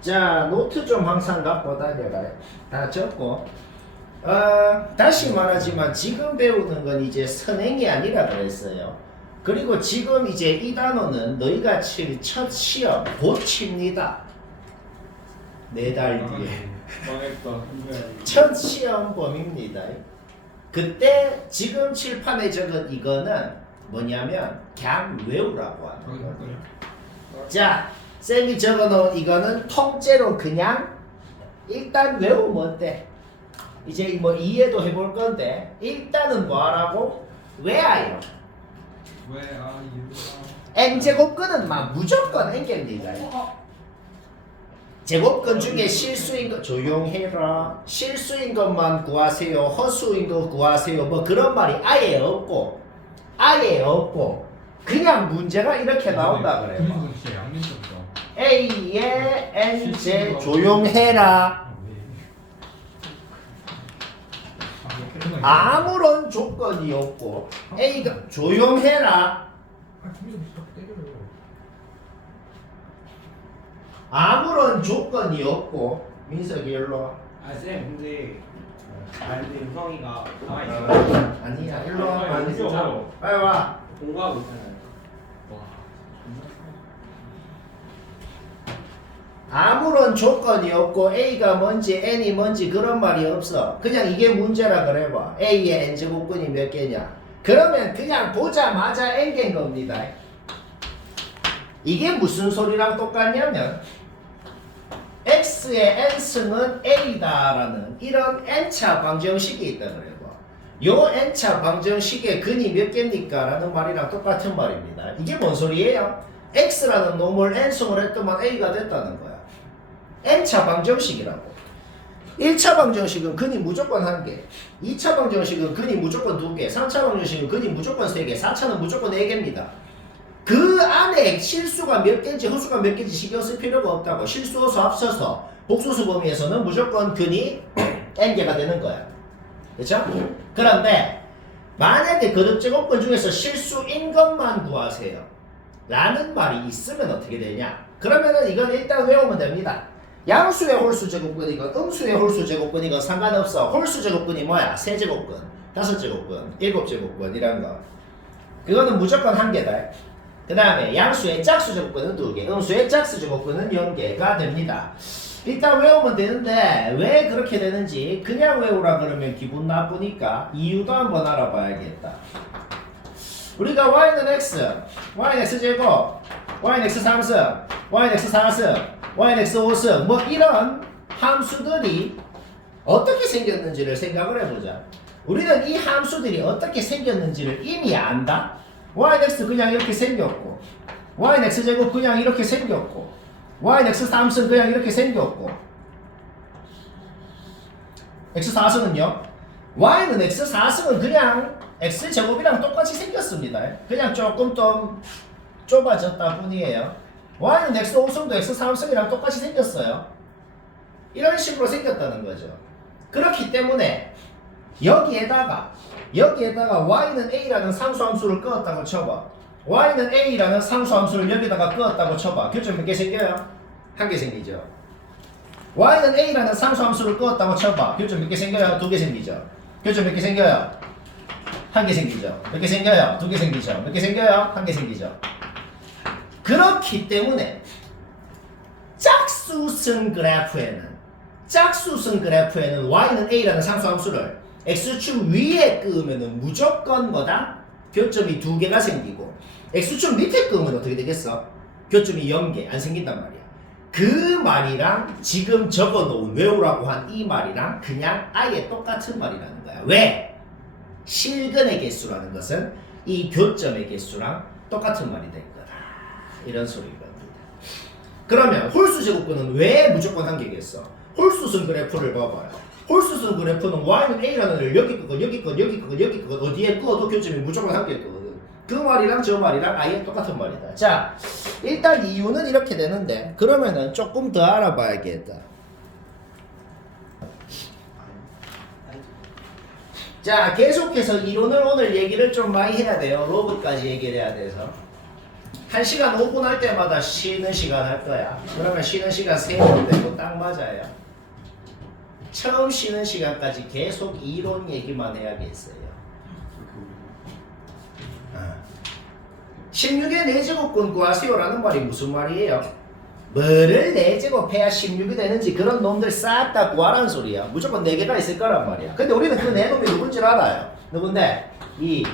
자, 노트 좀 항상 갖고 다녀라. 다 적고. 다시 말하지만 지금 배우는 건 이제 선행이 아니라 그랬어요. 그리고 지금 이제 이 단어는 너희가 칠 첫 시험 곧 칩니다. 4달 뒤에. 망했다. 첫 시험 범입니다. 그때 지금 칠판에 적은 이거는 뭐냐면 그냥 외우라고 하는 거예요. 자, 쌤이 적어놓은 이거는 통째로 그냥 일단 외우면 돼. 이제 뭐 이해도 해볼 건데 일단은 뭐 하라고? 외워요. 왜 n제곱근은 막 무조건 n개입니다. 제곱근 중에 실수인 거 조용해라. 실수인 것만 구하세요. 허수인 거 구하세요. 뭐 그런 말이 아예 없고 그냥 문제가 이렇게 나온다 그래요. 그건 진짜 양면적이다. A의 n제 조용해라. 아무런 조건이 없고 A가 조용해라. 아무런 조건이 없고 민석이 일로 와. 쌤 근데 은성이가 가만히 있어. 아니야 일로 와. 아니, 아니, 진짜. 빨리 와. 공부하고 있잖아요. 아무런 조건이 없고 A가 뭔지 N이 뭔지 그런 말이 없어. 그냥 이게 문제라 그래봐. A의 N제곱근이 몇 개냐. 그러면 그냥 보자마자 N개인 겁니다. 이게 무슨 소리랑 똑같냐면 X의 N승은 A다라는 이런 N차 방정식이 있다 그래봐. 요 N차 방정식의 근이 몇 개입니까? 라는 말이랑 똑같은 말입니다. 이게 뭔 소리예요? X라는 놈을 N승을 했더만 A가 됐다는 거야. N차 방정식이라고. 1차 방정식은 근이 무조건 1개, 2차 방정식은 근이 무조건 2개, 3차 방정식은 근이 무조건 3개, 4차는 무조건 4개입니다. 그 안에 실수가 몇 개인지 허수가 몇 개인지 신경 쓸 필요가 없다고. 실수 허수 합쳐서 복수수 범위에서는 무조건 근이 n개가 되는 거야. 그렇죠? 그런데 만약에 거듭제곱근 중에서 실수인 것만 구하세요 라는 말이 있으면 어떻게 되냐? 그러면은 이건 일단 외우면 됩니다. 양수의 홀수제곱근이건 음수의 홀수제곱근이건 상관없어. 홀수제곱근이 뭐야? 세제곱근, 5제곱근, 7제곱근 이런 거. 그거는 무조건 1개다. 그 다음에 양수의 짝수제곱근은 2개, 음수의 짝수제곱근은 0개가 됩니다. 일단 외우면 되는데 왜 그렇게 되는지 그냥 외우라 그러면 기분 나쁘니까 이유도 한번 알아봐야겠다. 우리가 y는 x, y는 x제곱, y는 x 3승, y는 x 4승, y는 x 5승 뭐 이런 함수들이 어떻게 생겼는지를 생각을 해보자. 우리는 이 함수들이 어떻게 생겼는지를 이미 안다. y는 x 그냥 이렇게 생겼고 y는 x제곱 그냥 이렇게 생겼고 y는 x 3승 그냥 이렇게 생겼고 x 4승은요? y는 x 4승은 그냥 x제곱이랑 똑같이 생겼습니다. 그냥 조금 더 좁아졌다 뿐이에요. y는 x 5승도 x 3승이랑 똑같이 생겼어요. 이런 식으로 생겼다는 거죠. 그렇기 때문에 여기에다가 y는 a라는 상수함수를 끄었다고 쳐봐. y는 a라는 상수함수를 여기다가 끄었다고 쳐봐. 교점 몇 개 생겨요? 1개 생기죠. y는 a라는 상수함수를 끄었다고 쳐봐. 교점 몇 개 생겨요? 2개 생기죠. 교점 몇 개 생겨요? 1개 생기죠. 몇 개 생겨요? 2개 생기죠. 몇 개 생겨요? 1개 생기죠. 그렇기 때문에 짝수승 그래프에는 y는 a라는 상수함수를 x축 위에 끄으면 무조건 뭐다? 교점이 2개가 생기고 x축 밑에 끄으면 어떻게 되겠어? 교점이 0개 안 생긴단 말이야. 그 말이랑 지금 적어놓은 외우라고 한 이 말이랑 그냥 아예 똑같은 말이라는 거야. 왜? 실근의 개수라는 것은 이 교점의 개수랑 똑같은 말이 될 거다. 이런 소리인 겁니다. 그러면 홀수제곱근은 왜 무조건 1개겠어? 홀수승 그래프를 봐봐요. 홀수승 그래프는 y는 a라는 애를 여기 거 어디에 끄어도 교점이 무조건 1개일 거거든. 그 말이랑 저 말이랑 아예 똑같은 말이다. 자, 일단 이유는 이렇게 되는데 그러면은 조금 더 알아봐야겠다. 자, 계속해서 이론을 오늘 얘기를 좀 많이 해야 돼요. 로그까지 얘기를 해야 돼서. 1시간 5분 할 때마다 쉬는 시간 할 거야. 그러면 쉬는 시간 3분 되고 딱 맞아요. 처음 쉬는 시간까지 계속 이론 얘기만 해야겠어요. 16의 4제곱근 구하세요라는 말이 무슨 말이에요? 뭐를 4제곱해야 16이 되는지 그런 놈들 싹 다 구하라는 소리야. 무조건 4개가 있을 거란 말이야. 근데 우리는 그 4놈이 누군지 알아요. 누군데? 2,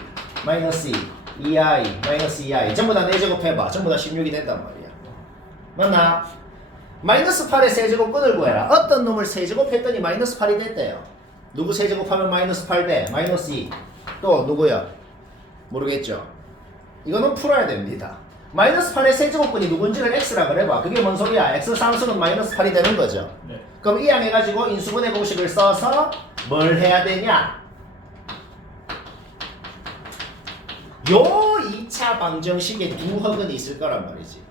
마이너스 2, 2i, 마이너스 2i 전부 다 4제곱해봐. 전부 다 16이 된단 말이야. 맞나? 마이너스 8의 세제곱근을 구해라. 어떤 놈을 세제곱했더니 마이너스 8이 됐대요. 누구 세제곱하면 마이너스 8 돼? 마이너스 2. 또 누구야? 모르겠죠? 이거는 풀어야 됩니다. 마이너스 8의 세제곱근이 누군지를 x라 그래봐. 그게 뭔 소리야? x 상수는 마이너스 8이 되는 거죠. 네. 그럼 이 양해가지고 인수분해 공식을 써서 뭘 해야 되냐? 요 2차 방정식에 두 허근이 있을 거란 말이지.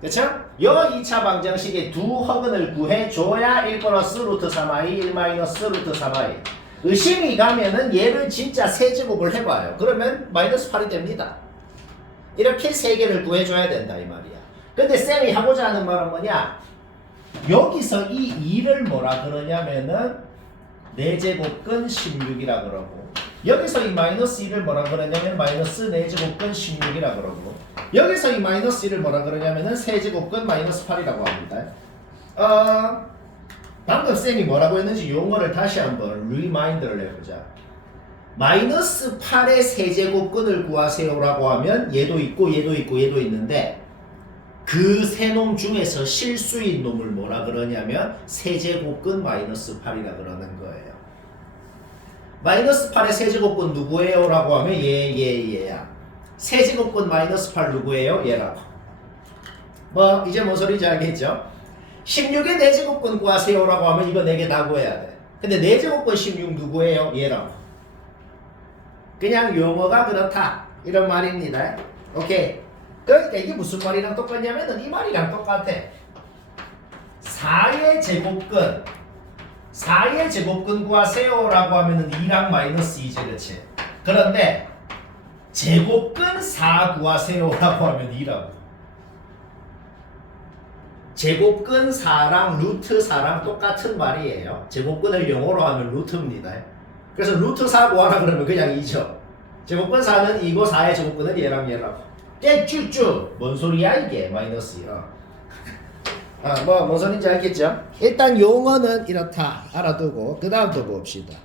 그쵸? 요 2차 방정식에 두 허근을 구해줘야 1 플러스 루트 3i, 1 마이너스 루트 3i. 의심이 가면은 얘를 진짜 세제곱을 해봐요. 그러면 마이너스 8이 됩니다. 이렇게 세 개를 구해줘야 된다 이 말이야. 근데 쌤이 하고자 하는 말은 뭐냐? 여기서 이 2를 뭐라 그러냐면은 4제곱근 16이라 그러고, 여기서 이 마이너스 2를 뭐라 그러냐면 마이너스 4제곱근 16이라 그러고, 여기서 이 마이너스 1을 뭐라 그러냐면은 세제곱근 마이너스 8이라고 합니다. 방금 쌤이 뭐라고 했는지 용어를 다시 한번 리마인드를 해보자. 마이너스 8의 세제곱근을 구하세요라고 하면 얘도 있고 얘도 있고 얘도 있는데, 그 세 놈 중에서 실수인 놈을 뭐라 그러냐면 세제곱근 마이너스 8이라 그러는 거예요. 마이너스 8의 세제곱근 누구예요? 라고 하면 얘야. 세제곱근 마이너스 8 누구예요? 얘라고. 뭐 이제 뭔 소리인지 알겠죠? 16의 4제곱근 구하세요 라고 하면 이거 4개 다 구해야 돼. 근데 4제곱근 16 누구예요? 얘라고. 그냥 용어가 그렇다 이런 말입니다. 오케이. 그러니까 이게 무슨 말이랑 똑같냐면은 이 말이랑 똑같아. 4의 제곱근 구하세요 라고 하면은 2랑 마이너스 2제 그치? 그런데 제곱근 4 구하세요 라고 하면 2라고. 제곱근 4랑 루트 4랑 똑같은 말이에요. 제곱근을 영어로 하면 루트입니다. 그래서 루트 4 구하라 그러면 그냥 2죠. 제곱근 4는 2고 4의 제곱근은 얘라고. 쭉쭉 뭔 소리야 이게 마이너스 2. 뭔 소리인지 알겠죠? 일단 용어는 이렇다 알아두고 그 다음 또 봅시다.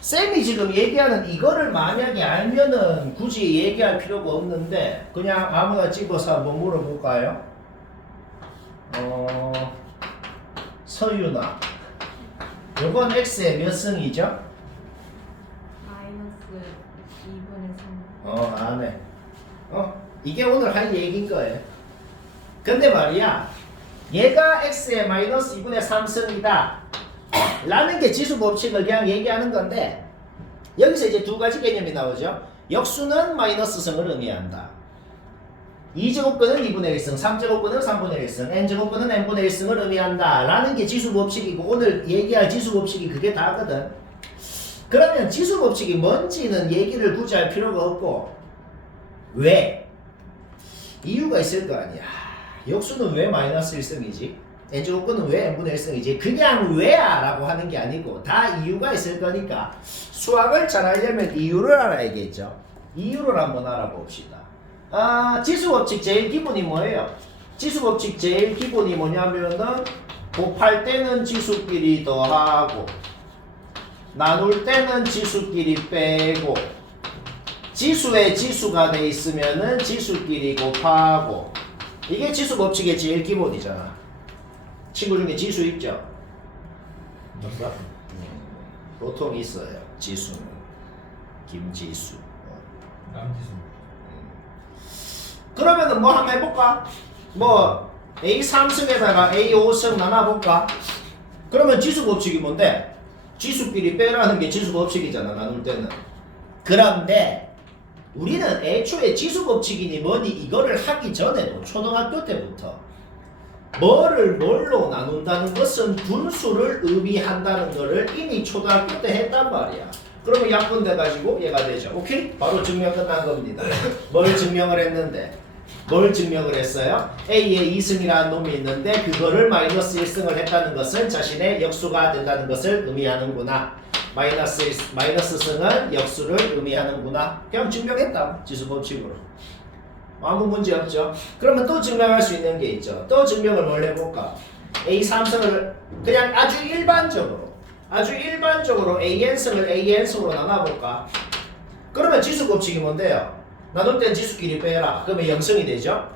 쌤이 지금 얘기하는 이거를 만약에 알면은 굳이 얘기할 필요가 없는데 그냥 아무나 집어서 한번 물어볼까요? 서유나 요건 x의 몇 승이죠? 마이너스 2분의 3. 안해. 이게 오늘 할 얘기인 거예요. 근데 말이야, 얘가 x의 마이너스 2분의 3승이다 라는 게 지수 법칙을 그냥 얘기하는 건데, 여기서 이제 두 가지 개념이 나오죠. 역수는 마이너스 승을 의미한다. 2제곱근은 2분의 1승, 3제곱근은 3분의 1승, n제곱근은 n분의 1승을 의미한다 라는 게 지수 법칙이고, 오늘 얘기할 지수 법칙이 그게 다거든. 그러면 지수 법칙이 뭔지는 얘기를 굳이 할 필요가 없고, 왜? 이유가 있을 거 아니야. 역수는 왜 마이너스 1승이지? n제곱근은 왜 n분의 1승이지? 그냥 왜야 라고 하는 게 아니고 다 이유가 있을 거니까 수학을 잘 하려면 이유를 알아야겠죠. 이유를 한번 알아봅시다. 지수 법칙 제일 기본이 뭐예요? 지수 법칙 제일 기본이 뭐냐면은 곱할 때는 지수끼리 더하고 나눌 때는 지수끼리 빼고 지수에 지수가 돼 있으면은 지수끼리 곱하고, 이게 지수 법칙의 제일 기본이잖아. 친구 중에 지수 있죠? 없어? 보통 있어요. 지수는 김지수. 남지수. 그러면은 뭐 한번 해볼까? 뭐 A 3승에다가 A 5승 나눠볼까? 그러면 지수 법칙이 뭔데? 지수끼리 빼라는 게 지수 법칙이잖아, 나눌 때는. 그런데 우리는 애초에 지수 법칙이니 뭐니 이거를 하기 전에도 초등학교 때부터 뭐를 뭘로 나눈다는 것은 분수를 의미한다는 거를 이미 초등학교 때 했단 말이야. 그러면 약분돼가지고 얘가 되죠. 오케이? 바로 증명 끝난 겁니다. 뭘 증명을 했는데? 뭘 증명을 했어요? A에 2승이라는 놈이 있는데 그거를 마이너스 1승을 했다는 것은 자신의 역수가 된다는 것을 의미하는구나. 마이너스 승은 역수를 의미하는구나. 그냥 증명했다. 지수법칙으로. 아무 문제 없죠. 그러면 또 증명할 수 있는 게 있죠. 또 증명을 뭘 해볼까? A 3승을 그냥 아주 일반적으로 AN승을 AN승으로 나눠볼까? 그러면 지수법칙이 뭔데요? 나눌 땐 지수끼리 빼라. 그러면 0승이 되죠?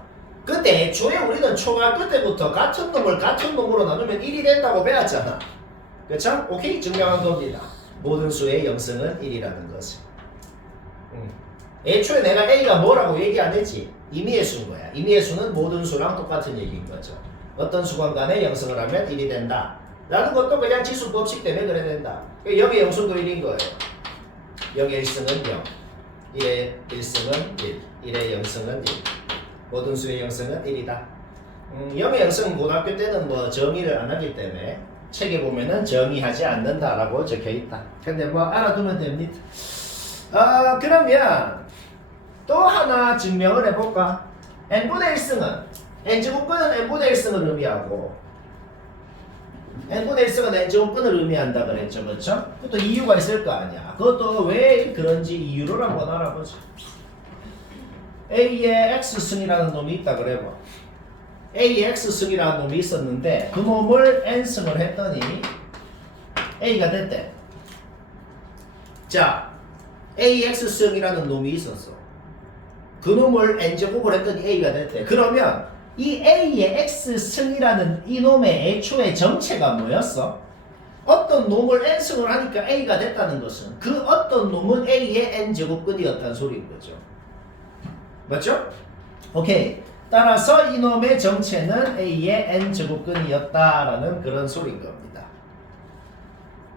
근데 애초에 우리는 초등학교 때부터 같은 놈을 같은 놈으로 나누면 1이 된다고 배웠잖아. 그쵸? 오케이? 증명한 겁니다. 모든 수의 0승은 1이라는 것을. 애초에 내가 A가 뭐라고 얘기 안 했지? 임의의 수인 거야. 임의의 수는 모든 수랑 똑같은 얘기인 거죠. 어떤 수건 간에 0승을 하면 1이 된다. 라는 것도 그냥 지수 법칙 때문에 그래야 된다. 0의 0승도 1인 거예요. 0의 1승은 0. 1의 1승은 1. 1의 0승은 1. 모든 수의 0승은 1이다. 0의 0승은 고등학교 때는 뭐 정의를 안 하기 때문에 책에 보면은 정의하지 않는다라고 적혀 있다. 근데 뭐 알아두면 됩니다. 그러면 또 하나 증명을 해볼까? n분의 1승은 n제곱근은 n분의 1승을 의미하고 n분의 1승은 n제곱근을 의미한다 그랬죠. 그렇죠? 그것도 이유가 있을 거 아니야. 그것도 왜 그런지 이유를 한번 알아보자. A의 X승이라는 놈이 있다 그래봐. A의 X승이라는 놈이 있었는데 그 놈을 N승을 했더니 A가 됐대. 자, AX승이라는 놈이 있었어. 그 놈을 N제곱을 했더니 A가 됐대. 그러면 이 A의 X승이라는 이 놈의 애초의 정체가 뭐였어? 어떤 놈을 N승을 하니까 A가 됐다는 것은 그 어떤 놈은 A의 N제곱근이었다는 소리인 거죠. 맞죠? 오케이. 따라서 이놈의 정체는 A의 N제곱근이었다라는 그런 소리인 겁니다.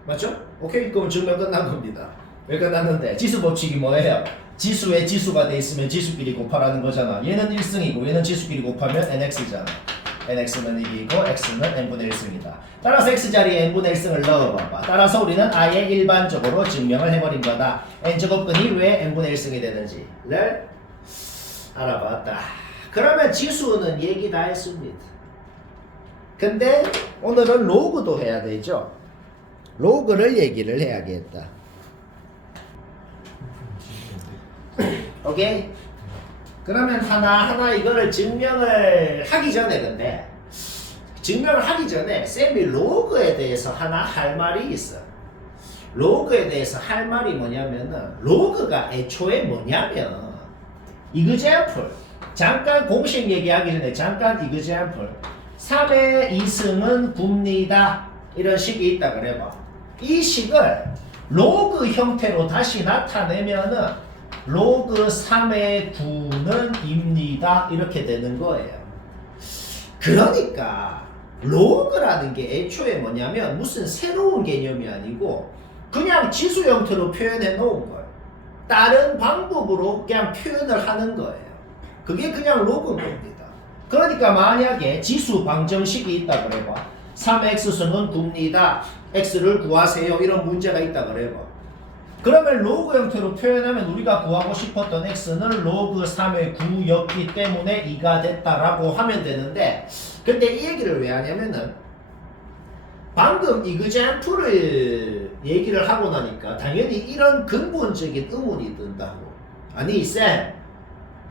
맞죠? 오케이. 그럼 증명 끝난 겁니다. 왜 끝났는데? 지수 법칙이 뭐예요? 지수에 지수가 돼 있으면 지수끼리 곱하라는 거잖아. 얘는 1승이고 얘는 지수끼리 곱하면 nx잖아. nx는 1이고 x는 n분의 1승이다. 따라서 x자리에 n분의 1승을 넣어봐봐. 따라서 우리는 아예 일반적으로 증명을 해버린 거다. n제곱근이 왜 n분의 1승이 되는지를 알아봤다. 그러면 지수는 얘기 다 했습니다. 근데 오늘은 로그도 해야 되죠. 로그를 얘기를 해야겠다. 오케이? 그러면 하나하나 이거를 증명을 하기 전에 근데 증명을 하기 전에 쌤이 로그에 대해서 하나 할 말이 있어. 로그에 대해서 할 말이 뭐냐면은 로그가 애초에 뭐냐면 example 잠깐 공식 얘기하기 전에 잠깐 example 3의 2승은 9입니다. 이런 식이 있다 그래봐. 이 식을 로그 형태로 다시 나타내면은 로그 3의 9는 입니다. 이렇게 되는 거예요. 그러니까 로그라는 게 애초에 뭐냐면 무슨 새로운 개념이 아니고 그냥 지수 형태로 표현해 놓은 거예요. 다른 방법으로 그냥 표현을 하는 거예요. 그게 그냥 로그인 겁니다. 그러니까 만약에 지수 방정식이 있다 그래봐. 3x승은 9입니다. x를 구하세요. 이런 문제가 있다 그래봐. 그러면 로그 형태로 표현하면 우리가 구하고 싶었던 x는 로그 3의 9였기 때문에 2가 됐다라고 하면 되는데 근데 이 얘기를 왜 하냐면은 방금 example을 얘기를 하고 나니까 당연히 이런 근본적인 의문이 든다고. 아니 쌤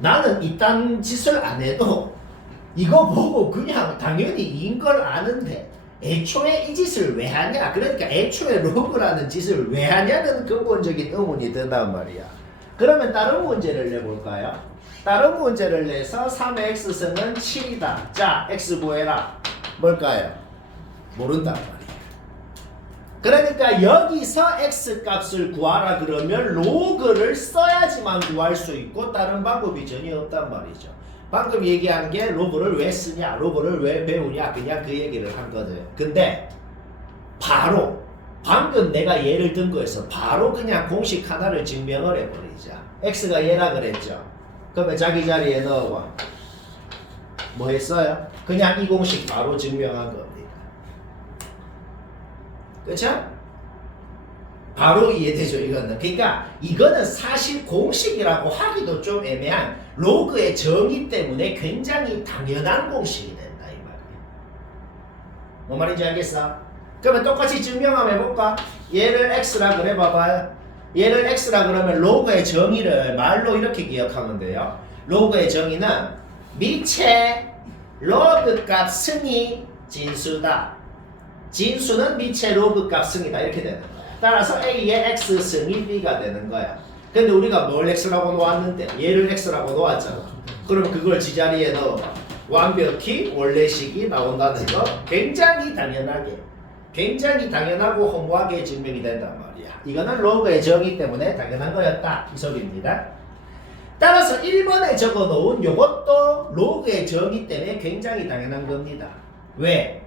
나는 이딴 짓을 안 해도 이거 보고 그냥 당연히 이인 걸 아는데 애초에 이 짓을 왜 하냐? 그러니까 애초에 로그라는 짓을 왜 하냐는 근본적인 의문이 든단 말이야. 그러면 다른 문제를 내볼까요? 다른 문제를 내서 3의 x승은 7이다. 자, x 구해라. 뭘까요? 모른단 말이야. 그러니까 여기서 x 값을 구하라 그러면 로그를 써야지만 구할 수 있고 다른 방법이 전혀 없단 말이죠. 방금 얘기한 게 로그를 왜 쓰냐, 로그를 왜 배우냐 그냥 그 얘기를 한 거예요. 근데 바로 방금 내가 예를 든 거에서 바로 그냥 공식 하나를 증명을 해버리자. x가 얘라 그랬죠. 그러면 자기 자리에 넣어봐. 뭐 했어요? 그냥 이 공식 바로 증명한 겁니다. 그쵸? 바로 이해되죠, 이거는. 그러니까 이거는 사실 공식이라고 하기도 좀 애매한 로그의 정의 때문에 굉장히 당연한 공식이 된다, 이 말이에요. 뭔 말인지 알겠어? 그러면 똑같이 증명 한번 해볼까? 얘를 x라 그래 봐봐요. 얘를 x라 그러면 로그의 정의를 말로 이렇게 기억하면 돼요. 로그의 정의는 미체 로그 값 승이 진수다. 진수는 미체 로그 값 승이다. 이렇게 되는 거야. 따라서 A의 x 승이 B가 되는 거야. 근데 우리가 뭘 x라고 놓았는데 얘를 x라고 놓았잖아. 그러면 그걸 지자리에 넣어봐. 완벽히 원래식이 나온다는 거 굉장히 당연하게, 굉장히 당연하고 허무하게 증명이 된단 말이야. 이거는 로그의 정의 때문에 당연한 거였다, 이 소리입니다. 따라서 1번에 적어놓은 이것도 로그의 정의 때문에 굉장히 당연한 겁니다. 왜?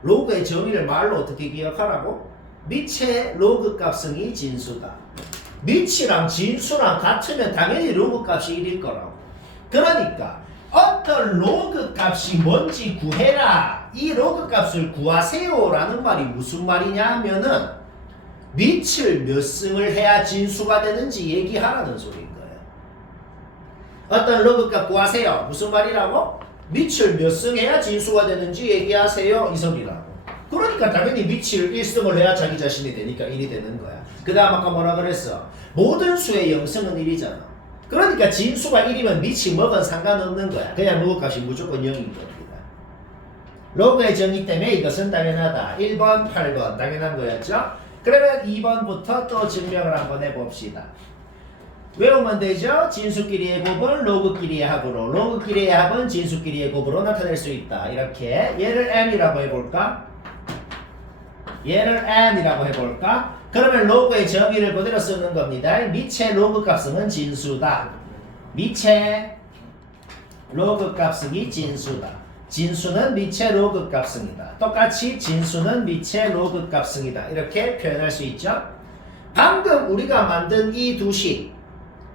로그의 정의를 말로 어떻게 기억하라고? 미체 로그 값승이 진수다. 미치랑 진수랑 같으면 당연히 로그 값이 1일 거라고. 그러니까 어떤 로그 값이 뭔지 구해라. 이 로그 값을 구하세요 라는 말이 무슨 말이냐 하면은 미치를 몇 승을 해야 진수가 되는지 얘기하라는 소리인 거예요. 어떤 로그 값 구하세요. 무슨 말이라고? 미치를 몇 승 해야 진수가 되는지 얘기하세요, 이 소리라고. 그러니까 당연히 미치를 1승을 해야 자기 자신이 되니까 1이 되는 거야. 그 다음 아까 뭐라 그랬어? 모든 수의 0승은 1이잖아. 그러니까 진수가 1이면 미치 뭐건 상관없는 거야. 그냥 로그 값이 무조건 0인 겁니다. 로그의 정의 때문에 이것은 당연하다. 1번, 8번 당연한 거였죠? 그러면 2번부터 또 증명을 한번 해봅시다. 외우면 되죠? 진수끼리의 곱은 로그끼리의 합으로, 로그끼리의 합은 진수끼리의 곱으로 나타낼 수 있다. 이렇게 얘를 m이라고 해볼까? 얘를 n이라고 해볼까? 그러면 로그의 정의를 그대로 쓰는 겁니다. 미체 로그 값은 진수다. 미체 로그 값이 진수다. 진수는 미체 로그 값승이다. 똑같이 진수는 미체 로그 값승이다. 이렇게 표현할 수 있죠. 방금 우리가 만든 이 두 식,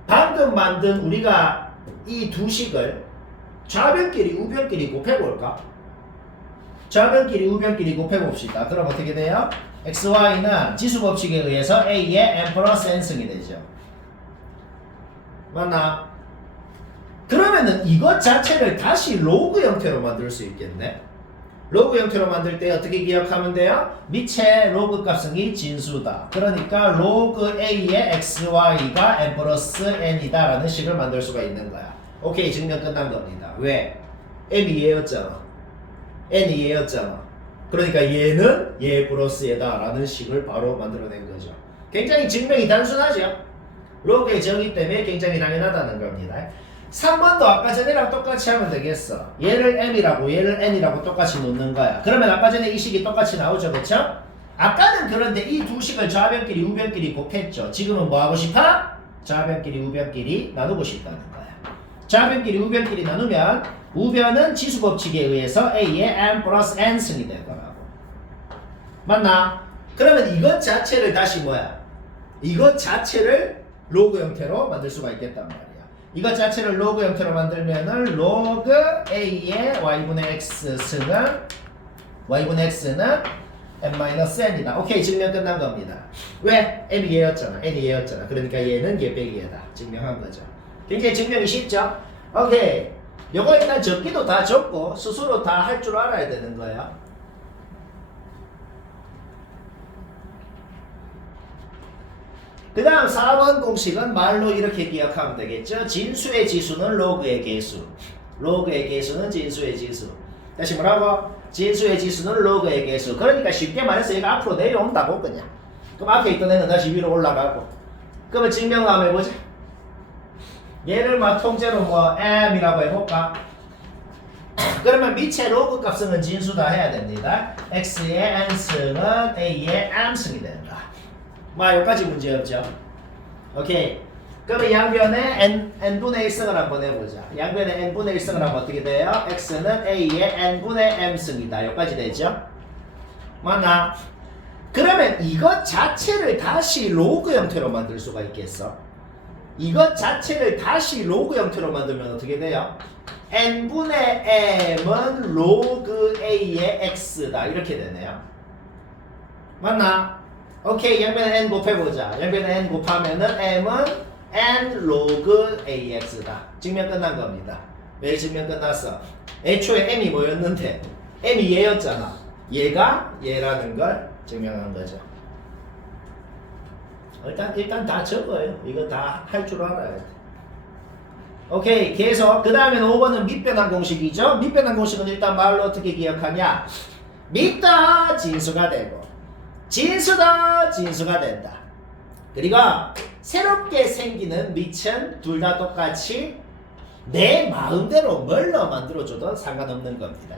방금 만든 우리가 이 두 식을 좌변끼리 우변끼리 곱해볼까? 좌변끼리 우변끼리 곱해봅시다. 그럼 어떻게 돼요? xy는 지수법칙에 의해서 a의 n 플러스 n승이 되죠. 맞나? 그러면은 이것 자체를 다시 로그 형태로 만들 수 있겠네. 로그 형태로 만들 때 어떻게 기억하면 돼요? 미체 로그 값승이 진수다. 그러니까 로그 a의 xy가 n 플러스 n이다 라는 식을 만들 수가 있는 거야. 오케이, 증명 끝난 겁니다. 왜? m이 얘였잖아. n이 얘였잖아. 그러니까 얘는 얘 플러스 얘다 라는 식을 바로 만들어낸 거죠. 굉장히 증명이 단순하죠. 로그의 정의 때문에 굉장히 당연하다는 겁니다. 3번도 아까 전이랑 똑같이 하면 되겠어. 얘를 m이라고 얘를 n이라고 똑같이 놓는 거야. 그러면 아까 전에 이 식이 똑같이 나오죠, 그쵸? 아까는 그런데 이 두 식을 좌변끼리 우변끼리 곱했죠. 지금은 뭐 하고 싶어? 좌변끼리 우변끼리 나누고 싶다는 거야. 좌변끼리 우변끼리 나누면 우변은 지수법칙에 의해서 a의 n 플러스 n승이 될 거라고. 맞나? 그러면 이것 자체를 다시 뭐야? 이것 자체를 로그 형태로 만들 수가 있겠단 말이야. 이것 자체를 로그 형태로 만들면은 로그 a의 y분의 x 승은 y분의 x는 n-n이다. 오케이, 증명 끝난 겁니다. 왜? m이 얘였잖아. n이 얘였잖아. 그러니까 얘는 얘 빼기 얘다. 증명한 거죠. 굉장히 증명이 쉽죠? 오케이. 요거 일단 적기도 다 적고 스스로 다 할 줄 알아야 되는 거예요. 그 다음 4번 공식은 말로 이렇게 기억하면 되겠죠. 진수의 지수는 로그의 개수. 로그의 개수는 진수의 지수. 다시 뭐라고? 진수의 지수는 로그의 개수. 그러니까 쉽게 말해서 얘가 앞으로 내려온다고 그냥. 그럼 앞에 있던 애는 다시 위로 올라가고. 그러면 증명을 한번 해보자. 얘를 막 통째로 뭐 m이라고 해볼까? 그러면 미체 로그 값은 진수다 해야 됩니다. x의 n승은 a의 m승이 된다. 뭐 여기까지 문제 없죠. 오케이. 그러면 양변에 n분의 1승을 한번 해보자. 양변에 n분의 1승을 하면 어떻게 돼요? x는 a의 n분의 m승이다. 여기까지 되죠. 맞나? 그러면 이것 자체를 다시 로그 형태로 만들 수가 있겠어? 이것 자체를 다시 로그 형태로 만들면 어떻게 돼요? n분의 m은 로그 a의 x다. 이렇게 되네요. 맞나? 오케이, 양변에 n 곱해보자. 양변에 n 곱하면은 m은 n 로그 ax다. 증명 끝난 겁니다. 왜 증명 끝났어? 애초에 m이 뭐였는데 m이 얘였잖아. 얘가 얘라는 걸 증명한 거죠. 일단 다 적어요. 이거 다 할 줄 알아야 돼. 오케이, 계속 그 다음에는 5번은 밑변환 공식이죠. 밑변환 공식은 일단 말로 어떻게 기억하냐? 밑다 진수가 되고 진수다 진수가 된다. 그리고 새롭게 생기는 밑은 둘 다 똑같이 내 마음대로 뭘로 만들어줘도 상관없는 겁니다.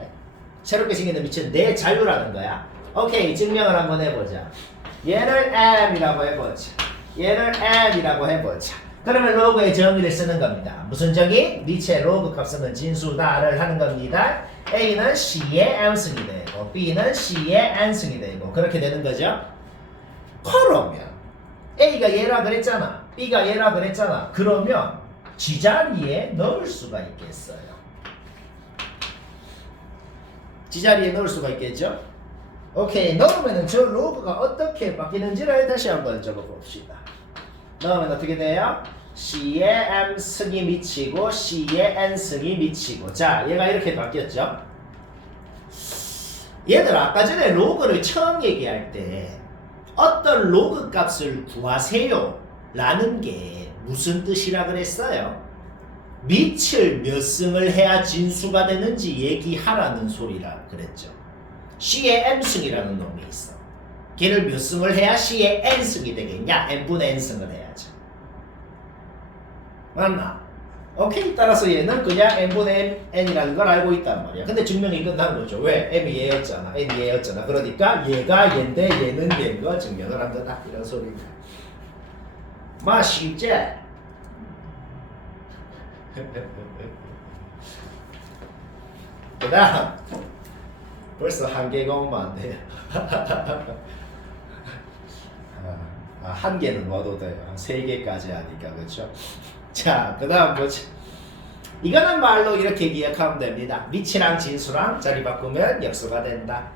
새롭게 생기는 밑은 내 자유라는 거야. 오케이, 증명을 한번 해보자. 얘를 m이라고 해보자. 얘를 n이라고 해보자. 그러면 로그의 정의를 쓰는 겁니다. 무슨 정의? 밑의 로그 값은 진수다를 하는 겁니다. A는 C의 m승이 되고 B는 C의 n승이 되고 그렇게 되는 거죠. 그러면 A가 얘라 그랬잖아. B가 얘라 그랬잖아. 그러면 지자리에 넣을 수가 있겠어요. 지자리에 넣을 수가 있겠죠. 오케이, 넣으면 저 로그가 어떻게 바뀌는지를 다시 한번 적어봅시다. 넣으면 어떻게 돼요? C의 m승이 미치고 C의 n승이 미치고. 자, 얘가 이렇게 바뀌었죠. 얘들 아까 전에 로그를 처음 얘기할 때 어떤 로그 값을 구하세요 라는 게 무슨 뜻이라 그랬어요? 밑을 몇 승을 해야 진수가 되는지 얘기하라는 소리라 그랬죠. C의 m승이라는 놈이 있어. 걔를 몇 승을 해야 C의 n승이 되겠냐? n분의 n승을 해야죠. 맞나? 오케이, 따라서 얘는 그냥 n분의 n이라는 걸 알고 있단 말이야. 근데 증명이 끝난 거죠. 왜? m이 얘였잖아. n이 얘였잖아. 그러니까 얘가 얘인데 얘는 얘인 거 증명을 한 거다. 이런 소리입니다. 마 쉽지? 그 다음 벌써 한 개가 오면 안 돼요. 한 개는 와도 돼요. 한 세 개까지 하니까. 그렇죠? 자, 그 다음 뭐지? 이거는 말로 이렇게 기억하면 됩니다. 밑이랑 진수랑 자리 바꾸면 역수가 된다.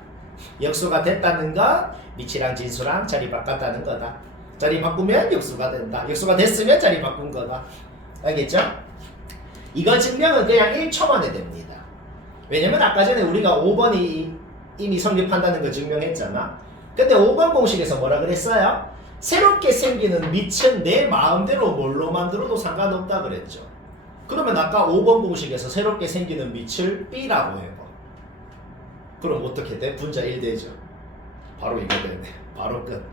역수가 됐다는 건 밑이랑 진수랑 자리 바꿨다는 거다. 자리 바꾸면 역수가 된다. 역수가 됐으면 자리 바꾼 거다. 알겠죠? 이거 증명은 그냥 1초 만에 됩니다. 왜냐면 아까 전에 우리가 5번이 이미 성립한다는 걸 증명했잖아. 근데 5번 공식에서 뭐라 그랬어요? 새롭게 생기는 밑은 내 마음대로 뭘로 만들어도 상관없다 그랬죠. 그러면 아까 5번 공식에서 새롭게 생기는 밑을 B라고 해봐. 그럼 어떻게 돼? 분자 1 되죠. 바로 이거 되네. 바로 끝.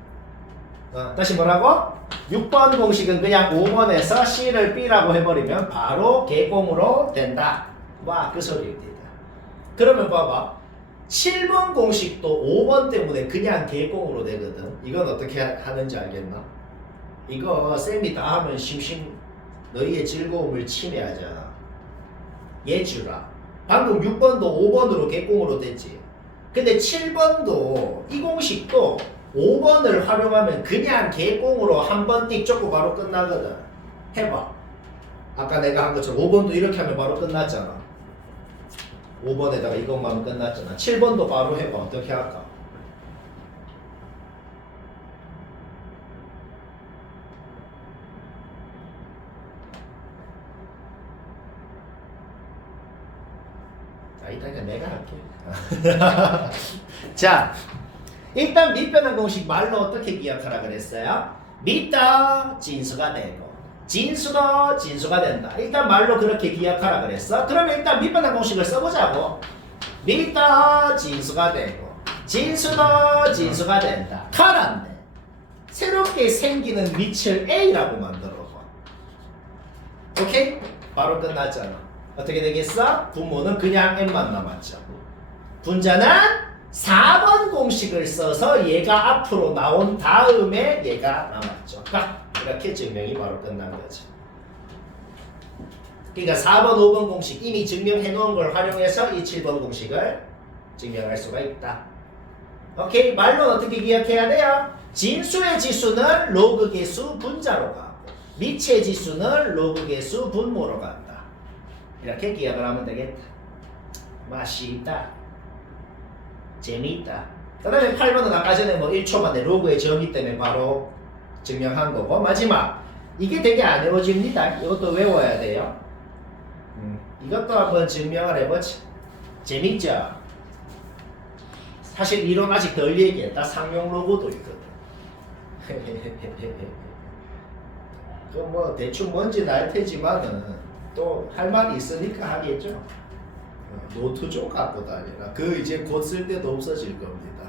다시 뭐라고? 6번 공식은 그냥 5번에서 C를 B라고 해버리면 바로 개공으로 된다. 와, 그 소리입니다. 그러면 봐봐. 7번 공식도 5번 때문에 그냥 개공으로 되거든. 이건 어떻게 하는지 알겠나? 이거 쌤이 다 하면 너희의 즐거움을 침해하잖아. 얘 주라. 방금 6번도 5번으로 개공으로 됐지. 근데 7번도 이 공식도 5번을 활용하면 그냥 개공으로 한 번 띡 쫓고 바로 끝나거든. 해봐. 아까 내가 한 것처럼 5번도 이렇게 하면 바로 끝났잖아. 5번에다가 이것만 하면 끝났잖아. 7번도 바로 해봐. 어떻게 할까? 자, 일단 그냥 내가 할게. 자, 일단 밑변환 공식 말로 어떻게 기억하라 그랬어요? 밑다 진수가 되고 진수도 진수가 된다. 일단 말로 그렇게 기억하라 그랬어. 그러면 일단 밑변환 공식을 써보자고. 밑다 진수가 되고 진수도 진수가 된다. 가란데 새롭게 생기는 밑을 A라고 만들어봐. 오케이? 바로 끝났잖아. 어떻게 되겠어? 분모는 그냥 M만 남았죠. 분자는 4번 공식을 써서 얘가 앞으로 나온 다음에 얘가 남았죠. 이렇게 증명이 바로 끝난 거죠. 그러니까 4번, 5번 공식 이미 증명해 놓은 걸 활용해서 이 7번 공식을 증명할 수가 있다. 오케이? 말로 어떻게 기억해야 돼요? 진수의 지수는 로그 계수 분자로 가고 밑의 지수는 로그 계수 분모로 간다. 이렇게 기억을 하면 되겠다. 맛있다. 재미있다. 그 다음에 8번은 아까 전에 뭐 1초 만에 로그의 정의 때문에 바로 증명한 거고 마지막 이게 되게 안 외워집니다. 이것도 외워야 돼요. 이것도 한번 증명을 해보지. 재밌죠? 사실 이론 아직 덜 얘기했다. 상용 로고도 있거든. 그 뭐 대충 뭔지는 알 테지만은 또 할 말이 있으니까 하겠죠. 노트 좀 갖고 다니라. 그 이제 곧 쓸 때도 없어질 겁니다.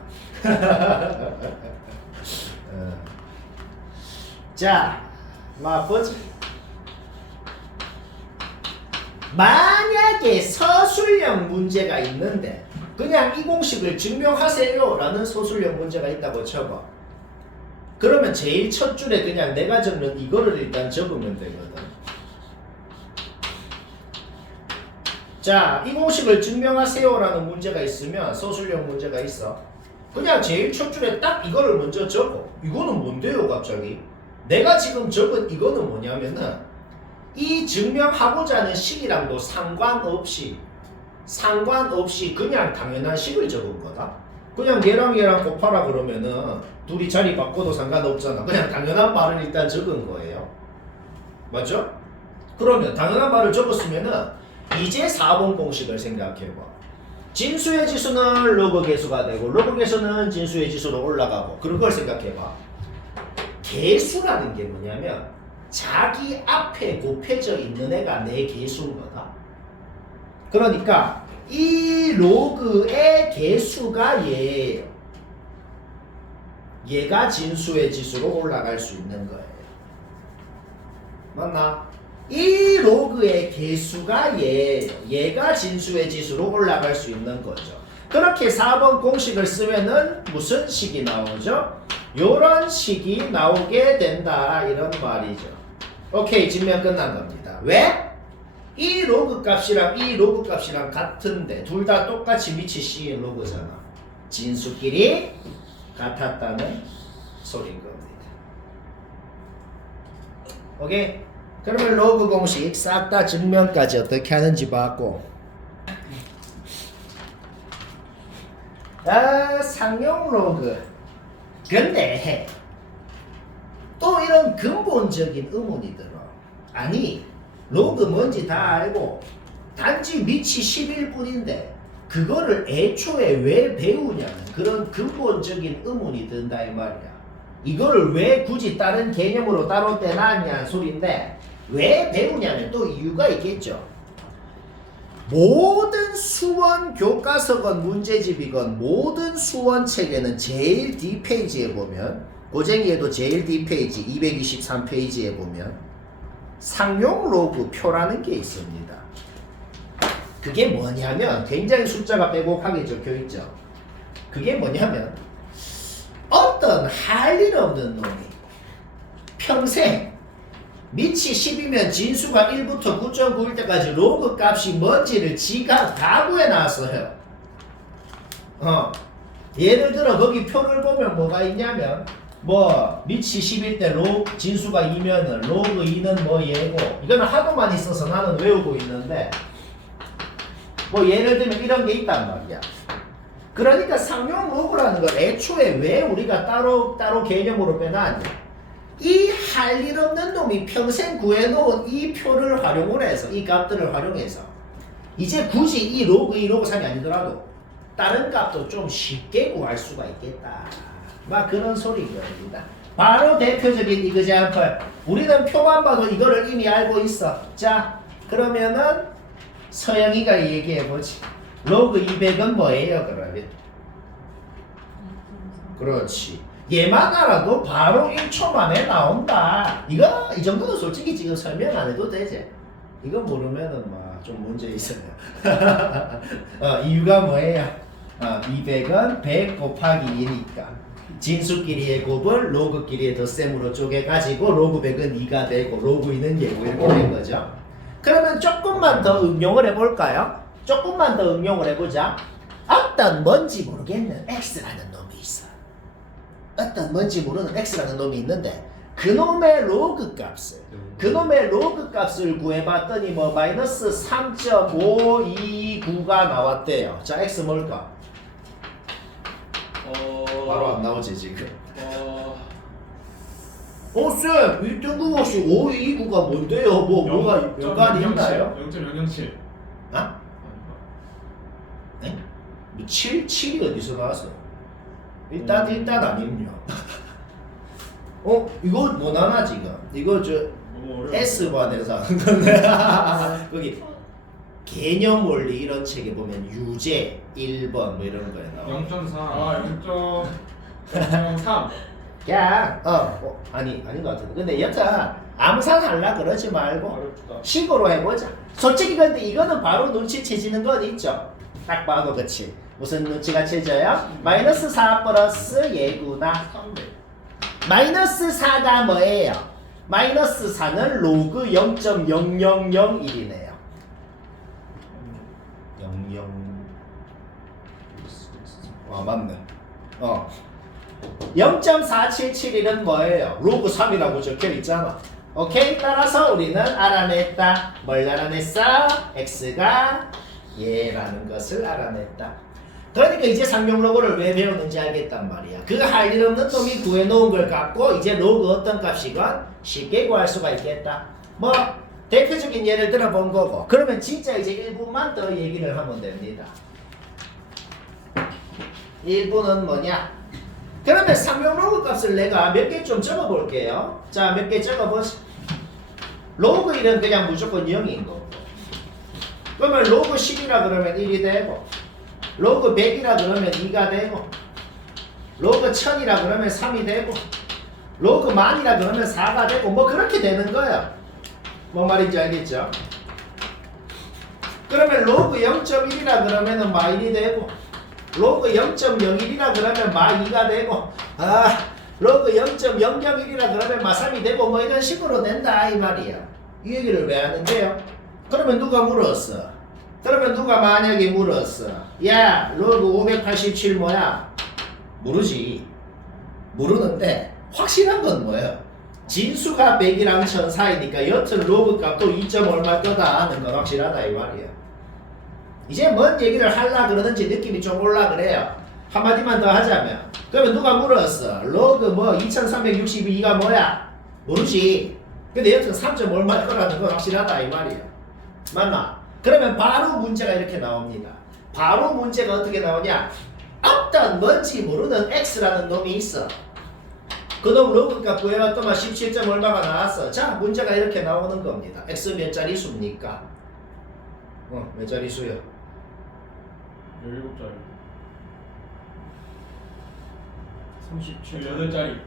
자, 보자. 만약에 서술형 문제가 있는데 그냥 이 공식을 증명하세요 라는 서술형 문제가 있다고 쳐봐. 그러면 제일 첫 줄에 그냥 내가 적는 이거를 일단 적으면 되거든. 자, 이 공식을 증명하세요 라는 문제가 있으면 서술형 문제가 있어. 그냥 제일 첫 줄에 딱 이거를 먼저 적어. 이거는 뭔데요 갑자기? 내가 지금 적은 이거는 뭐냐면은 이 증명하고자 하는 식이랑도 상관없이 그냥 당연한 식을 적은 거다. 그냥 얘랑 곱하라 그러면은 둘이 자리 바꿔도 상관없잖아. 그냥 당연한 말을 일단 적은 거예요. 맞죠? 그러면 당연한 말을 적었으면은 이제 4번 공식을 생각해봐. 진수의 지수는 로그 계수가 되고 로그 계수는 진수의 지수로 올라가고 그런 걸 생각해봐. 계수라는 게 뭐냐면 자기 앞에 곱해져 있는 애가 내 계수인 거다. 그러니까 이 로그의 계수가 얘예요. 얘가 진수의 지수로 올라갈 수 있는 거예요. 맞나? 이 로그의 계수가 얘예요. 얘가 진수의 지수로 올라갈 수 있는 거죠. 그렇게 4번 공식을 쓰면은 무슨 식이 나오죠? 요런 식이 나오게 된다 이런 말이죠. 오케이, 증명 끝난 겁니다. 왜? 이 로그 값이랑 이 로그 값이랑 같은데 둘 다 똑같이 밑이 C의 로그잖아. 진수끼리 같았다는 소리인 겁니다. 오케이? 그러면 로그 공식 싹 다 증명까지 어떻게 하는지 봤고 상용 로그. 근데 또 이런 근본적인 의문이 들어. 아니 로그 뭔지 다 알고 단지 밑이 10일 뿐인데 그거를 애초에 왜 배우냐는 그런 근본적인 의문이 든다 이 말이야. 이거를 왜 굳이 다른 개념으로 따로 떼놨냐는 소린데 왜 배우냐면 또 이유가 있겠죠. 모든 수원 교과서건 문제집이건 모든 수원 책에는 제일 뒷페이지에 보면 고쟁이에도 제일 뒷페이지 223페이지에 보면 상용 로그 표라는 게 있습니다. 그게 뭐냐면 굉장히 숫자가 빼곡하게 적혀있죠. 그게 뭐냐면 어떤 할 일 없는 놈이 평생 밑이 10이면 진수가 1부터 9.9일 때까지 로그 값이 뭔지를 지가 다 구해놨어요. 예를 들어 거기 표를 보면 뭐가 있냐면 뭐 밑이 10일 때 진수가 2면은 로그 2는 뭐 얘고 이거는 하도 많이 써서 나는 외우고 있는데 뭐 예를 들면 이런 게 있단 말이야. 그러니까 상용 로그라는 걸 애초에 왜 우리가 따로 개념으로 빼놨냐. 이 할 일 없는 놈이 평생 구해놓은 이 표를 활용을 해서 이 값들을 활용해서 이제 굳이 이 로그 2, 로그 3이 아니더라도 다른 값도 좀 쉽게 구할 수가 있겠다. 막 그런 소리인 겁니다. 바로 대표적인 이그자ම්플. 우리는 표만 봐도 이거를 이미 알고 있어. 자, 그러면은 서영이가 얘기해보지. 로그 200은 뭐예요 그러면? 그렇지. 얘만 알아도 바로 1초 만에 나온다. 이거 이 정도는 솔직히 지금 설명 안 해도 되지. 이거 모르면은 막 좀 문제 있어요. 이유가 뭐예요? 200은 100 곱하기 2니까 진수끼리의 곱을 로그끼리의 덧셈으로 쪼개가지고 로그 100은 2가 되고 로그 2는 얘고 이렇게 된 거죠. 그러면 조금만 더 응용을 해볼까요? 조금만 더 응용을 해보자. 어떤 뭔지 모르겠는 X라는 놈이 있어. 어떤 뭔지 모르는 X라는 놈이 있는데 그놈의 로그 값을 구해봤더니 뭐 마이너스 3.529가 나왔대요. 자, X 뭘까? 바로 안 나오지 지금. 어. 쌤 1등급 없이 529가 뭔데요? 뭐가 연관이 있나요? 0.007. 아? 네? 7이 어디서 나왔어? 일단 아니면요. 이거 뭐 나나 지금? 이거 저 너무 어려워. S반에서 하는 건데 거기 개념 원리 이런 책에 보면 유제 1번 뭐 이런 거에 나와. 0.4. 아, 0.03. 그냥 아닌 것 같은데. 근데 여튼 암산하려 그러지 말고 어렵다. 식으로 해보자. 솔직히 근데 이거는 바로 눈치채지는 건 있죠. 딱 봐도 그치. 무슨 눈치가 채져요? 마이너스 4 플러스 예구나. 300. 마이너스 4가 뭐예요? 마이너스 4는 로그 0.0001이네요. 00. 맞네. 0.477은 뭐예요? 로그 3이라고 적혀 있잖아. 오케이? 따라서 우리는 알아냈다. 뭘 알아냈어? x가 얘라는 것을 알아냈다. 그러니까 이제 상용 로그를 왜 배우는지 알겠단 말이야. 그 할 일 없는 놈이 구해놓은 걸 갖고 이제 로그 어떤 값이건 쉽게 구할 수가 있겠다. 뭐 대표적인 예를 들어본 거고. 그러면 진짜 이제 1분만 더 얘기를 하면 됩니다. 1분은 뭐냐? 그러면 상용 로그 값을 내가 몇 개 좀 적어볼게요. 자, 몇 개 적어보시. 로그 1은 그냥 무조건 0인 거고. 그러면 로그 10이라 그러면 1이 되고, 로그 100이라 그러면 2가 되고, 로그 1000이라 그러면 3이 되고, 로그 10,000이라 그러면 4가 되고, 뭐 그렇게 되는 거야. 뭔 말인지 알겠죠? 그러면 로그 0.1이라 그러면 마1이 되고, 로그 0.01이라 그러면 마2가 되고, 로그 0.001이라 그러면 마3이 되고, 뭐 이런 식으로 된다 이 말이야. 이 얘기를 왜 하는데요? 그러면 누가 물었어? 그러면 누가 만약에 물었어? 야, 로그 587 뭐야? 모르지. 모르는데 확실한 건 뭐예요? 진수가 100이랑 1000 사이니까 여튼 로그 값도 2점 얼마 거다 하는 건 확실하다 이 말이야. 이제 뭔 얘기를 하려 그러는지 느낌이 좀 올라 그래요. 한마디만 더 하자면, 그러면 누가 물었어? 로그 뭐 2362가 뭐야? 모르지. 근데 여튼 3점 얼마일 거라는 건 확실하다 이 말이야. 맞나? 그러면 바로 문제가 이렇게 나옵니다. 바로 문제가 어떻게 나오냐? 어떤 뭔지 모르는 x라는 놈이 있어. 그놈 로그 값 구해봤더만 17점 얼마가 나왔어. 자, 문제가 이렇게 나오는 겁니다. x 몇 자리 수입니까? 몇 자리 수요? 17자리. 37. 8자리.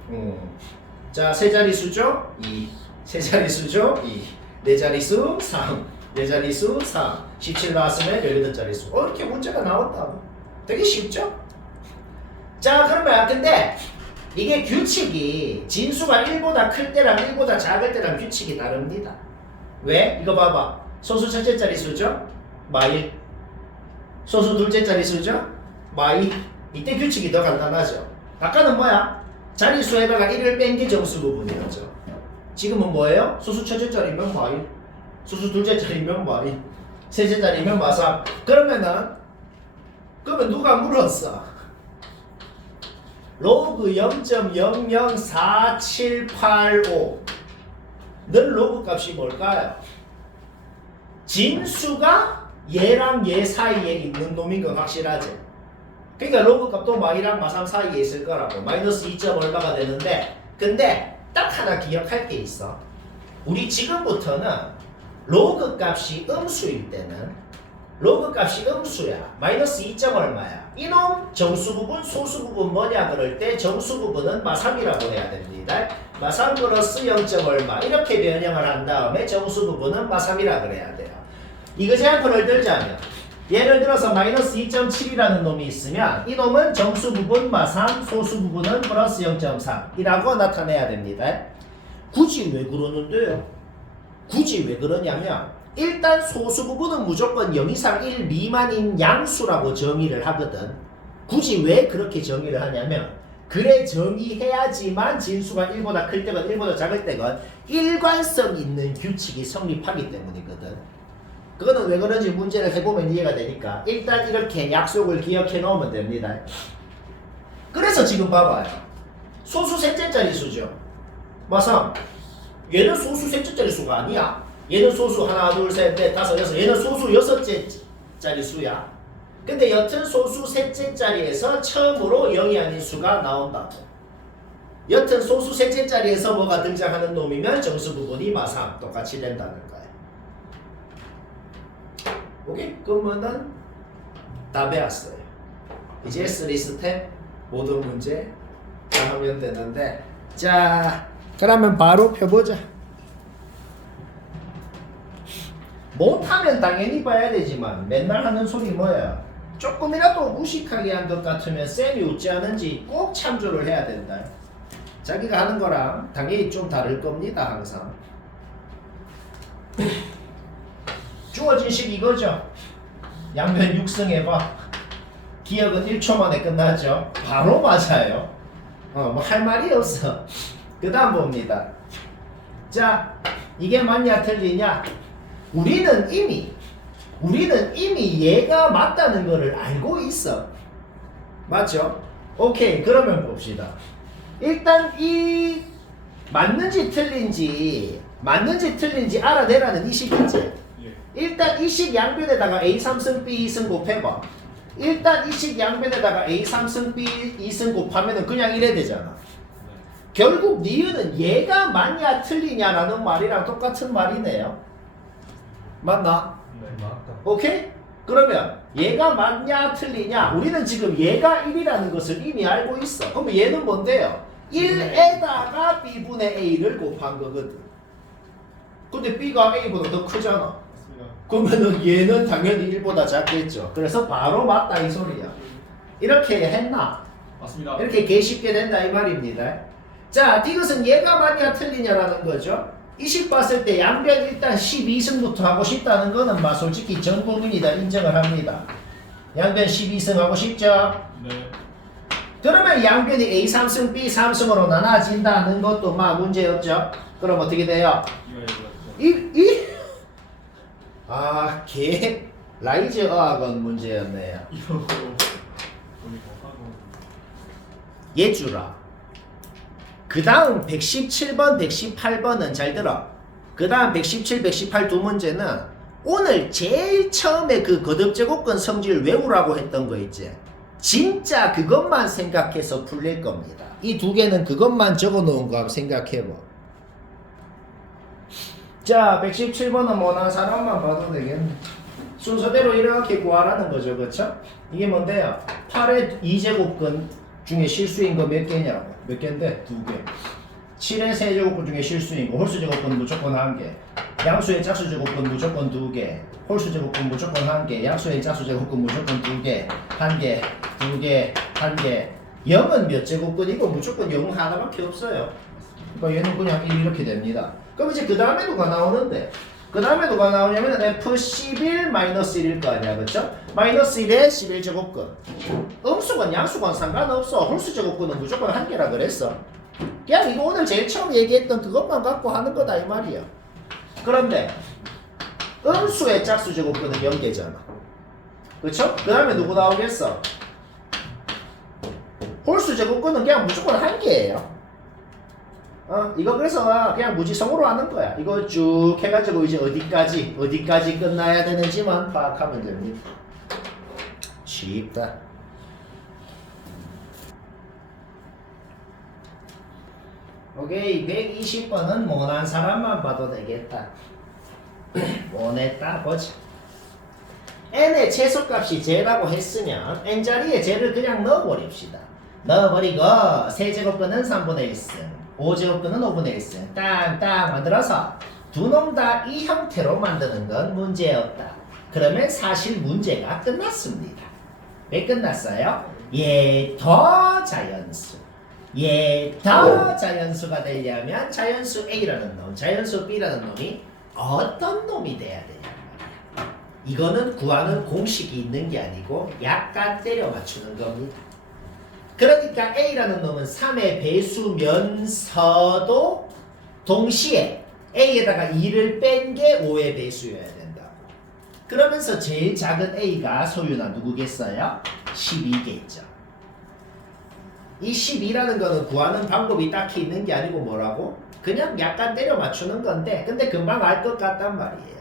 자, 세 자리 수죠? 2. 세 자리 수죠? 2. 네 자리 수? 3. 네 자리 수? 3. 17 나왔으면 18자리 수. 이렇게 문제가 나왔다고. 되게 쉽죠? 자, 그러면 근데 이게 규칙이 진수가 1보다 클 때랑 1보다 작을 때랑 규칙이 다릅니다. 왜? 이거 봐봐. 소수 첫째 자리 수죠? 마1. 소수 둘째 자리 수죠? 마2. 이때 규칙이 더 간단하죠. 아까는 뭐야? 자리수에다가 1을 뺀 게 정수 부분이었죠. 지금은 뭐예요? 소수 첫째 자리면 마1, 소수 둘째 자리면 마2, 셋째 자리면 마3. 그러면 누가 물었어? 로그 0.004785 는 로그 값이 뭘까요? 진수가 얘랑 얘 사이에 있는 놈인 건 확실하지. 그러니까 로그 값도 마2랑 마3 사이에 있을 거라고. 마이너스 2점 얼마가 되는데, 근데 딱 하나 기억할 게 있어. 우리 지금부터는 로그 값이 음수일 때는 로그 값이 음수야. 마이너스 2점 얼마야? 이놈 정수 부분, 소수 부분 뭐냐 그럴 때 정수 부분은 마3이라고 해야 됩니다. 마3 플러스 0점 얼마 이렇게 변형을 한 다음에 정수 부분은 마3이라 그래야 돼요. 이그제am플을 들자면 예를 들어서 마이너스 2.7이라는 놈이 있으면 이 놈은 정수 부분 마3, 소수 부분은 플러스 0.3 이라고 나타내야 됩니다. 굳이 왜 그러는데요? 굳이 왜 그러냐면 일단 소수 부분은 무조건 0 이상 1 미만인 양수라고 정의를 하거든. 굳이 왜 그렇게 정의를 하냐면 그래 정의해야지만 진수가 1보다 클 때건 1보다 작을 때건 일관성 있는 규칙이 성립하기 때문이거든. 그거는 왜 그런지 문제를 해보면 이해가 되니까 일단 이렇게 약속을 기억해 놓으면 됩니다. 그래서 지금 봐봐요. 소수 셋째 자릿수죠. 맞아. 얘는 소수 셋째 자릿수가 아니야. 얘는 소수 하나, 둘, 셋, 넷, 다섯, 여섯. 얘는 소수 여섯째 자릿수야. 근데 여튼 소수 셋째 자리에서 처음으로 0이 아닌 수가 나온다고. 여튼 소수 셋째 자리에서 뭐가 등장하는 놈이면 정수 부분이 마상 똑같이 된다는 거예요. 오케이? 그러면은 다 배웠어요. 이제 3스텝 모든 문제 다 하면 되는데, 자 그러면 바로 펴보자. 못하면 당연히 봐야 되지만 맨날 하는 소리 뭐야? 조금이라도 무식하게 한 것 같으면 쌤이 웃지 않은지 꼭 참조를 해야 된다. 자기가 하는 거랑 당연히 좀 다를 겁니다. 항상 주어진 식 이거죠. 양변 육승해봐. 기억은 1초 만에 끝나죠. 바로 맞아요. 뭐 할 말이 없어. 그 다음 봅니다. 자, 이게 맞냐 틀리냐? 우리는 이미 얘가 맞다는 거를 알고 있어. 맞죠? 오케이, 그러면 봅시다. 일단 이 맞는지 틀린지 알아내라는 이 식이지. 예. 일단 이 식 양변에다가 A3승 B2승 곱해봐. 일단 이 식 양변에다가 A3승 B2승 곱하면은 그냥 이래 되잖아. 결국 니은은 얘가 맞냐 틀리냐라는 말이랑 똑같은 말이네요. 맞나? 네. 맞다. 오케이? 그러면 얘가 맞냐 틀리냐, 우리는 지금 얘가 1이라는 것을 이미 알고 있어. 그럼 얘는 뭔데요? 1에다가 B분의 A를 곱한 거거든. 근데 B가 A보다 더 크잖아. 맞습니다. 그러면은 얘는 당연히 1보다 작겠죠. 그래서 바로 맞다 이 소리야. 이렇게 했나? 맞습니다. 이렇게 개쉽게 된다 이 말입니다. 자, 이것은 얘가 맞냐 틀리냐라는 거죠. 이 식 봤을 때 양변 일단 12승부터 하고 싶다는 거는 막 솔직히 전 국민이 다 인정을 합니다. 양변 12승 하고 싶죠? 네. 그러면 양변이 A3승, B3승으로 나눠진다는 것도 막 문제 없죠? 그럼 어떻게 돼요? 개 라이즈 어학은 문제였네요. 이거 우리 하고 얘 주라. 그 다음 117번, 118번은 잘 들어. 그 다음 117, 118 두 문제는 오늘 제일 처음에 그 거듭제곱근 성질 외우라고 했던 거 있지. 진짜 그것만 생각해서 풀릴 겁니다. 이 두 개는 그것만 적어 놓은 거 생각해봐. 자, 117번은 뭐 난 사람만 봐도 되겠네. 순서대로 이렇게 구하라는 거죠. 그쵸? 이게 뭔데요? 8의 2제곱근 중에 실수인 거 몇 개냐고. 몇 개인데? 2개. 7의 세제곱근 중에 실수인 거 홀수제곱근 무조건 1개. 양수의 짝수제곱근 무조건 2개. 홀수제곱근 무조건 1개. 양수의 짝수제곱근 무조건 2개. 1개, 2개, 1개. 0은 몇 제곱근이고 무조건 0 하나밖에 없어요. 그러니까 얘는 그냥 1 이렇게 됩니다. 그럼 이제 그 다음에 누가 나오는데? 그 다음에 누가 나오냐면 F11 1일 거 아니야, 그쵸? 마이너스 1에 11제곱근. 음수건 양수건 상관없어. 홀수제곱근은 무조건 1개라 그랬어. 그냥 이거 오늘 제일 처음 얘기했던 그것만 갖고 하는 거다 이 말이야. 그런데 음수의 짝수제곱근은 0개잖아. 그쵸? 그 다음에 누구 나오겠어? 홀수제곱근은 그냥 무조건 1개예요. 이거 그래서 그냥 무지성으로 하는 거야. 이거 쭉 해가지고 이제 어디까지 끝나야 되는지만 파악하면 됩니다. 쉽다. 오케이, 120번은 모난 사람만 봐도 되겠다. 모냈다 보자. n의 최소값이 제라고 했으면 n 자리에 제를 그냥 넣어버립시다. 넣어버리고 세제곱근은 3분의 1승, 5제곱근은 5분의 1승 땅땅 만들어서 두 놈 다 이 형태로 만드는 건 문제없다. 그러면 사실 문제가 끝났습니다. 왜 끝났어요? 얘 더 자연수. 얘 더 자연수가 되려면 자연수 A라는 놈, 자연수 B라는 놈이 어떤 놈이 돼야 되냐. 이거는 구하는 공식이 있는 게 아니고 약간 때려 맞추는 겁니다. 그러니까 A라는 놈은 3의 배수면서도 동시에 A에다가 2를 뺀 게 5의 배수여야 된다고. 그러면서 제일 작은 A가 소유나 누구겠어요? 12개 있죠. 이 12라는 거는 구하는 방법이 딱히 있는 게 아니고 뭐라고? 그냥 약간 때려 맞추는 건데 근데 금방 알 것 같단 말이에요.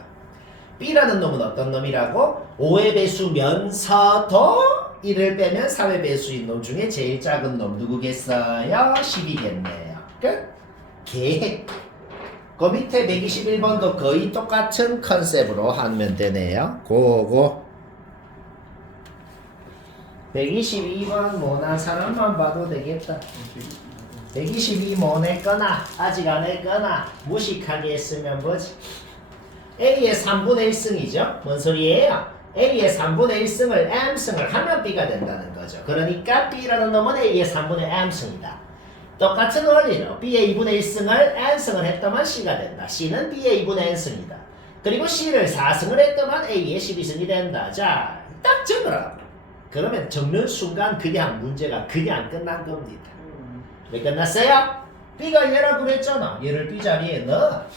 B라는 놈은 어떤 놈이라고? 5의 배수면서도 1을 빼면 3의 배수인 놈 중에 제일 작은 놈 누구겠어요? 10이겠네요. 끝? 개. 그 밑에 121번도 거의 똑같은 컨셉으로 하면 되네요. 고고. 122번 모난 사람만 봐도 되겠다. 122 못 냈거나 아직 안 했거나 무식하게 했으면 뭐지? A의 3분의 1승이죠. 뭔 소리예요? A의 3분의 1승을 M승을 하면 B가 된다는 거죠. 그러니까 B라는 놈은 A의 3분의 M승이다. 똑같은 원리로 B의 2분의 1승을 N승을 했더만 C가 된다. C는 B의 2분의 N승이다. 그리고 C를 4승을 했더만 A의 12승이 된다. 자, 딱 적으라. 그러면 적는 순간 그냥 문제가 그냥 끝난 겁니다. 왜 끝났어요? B가 얘라고 그랬잖아. 얘를 B 자리에 넣으면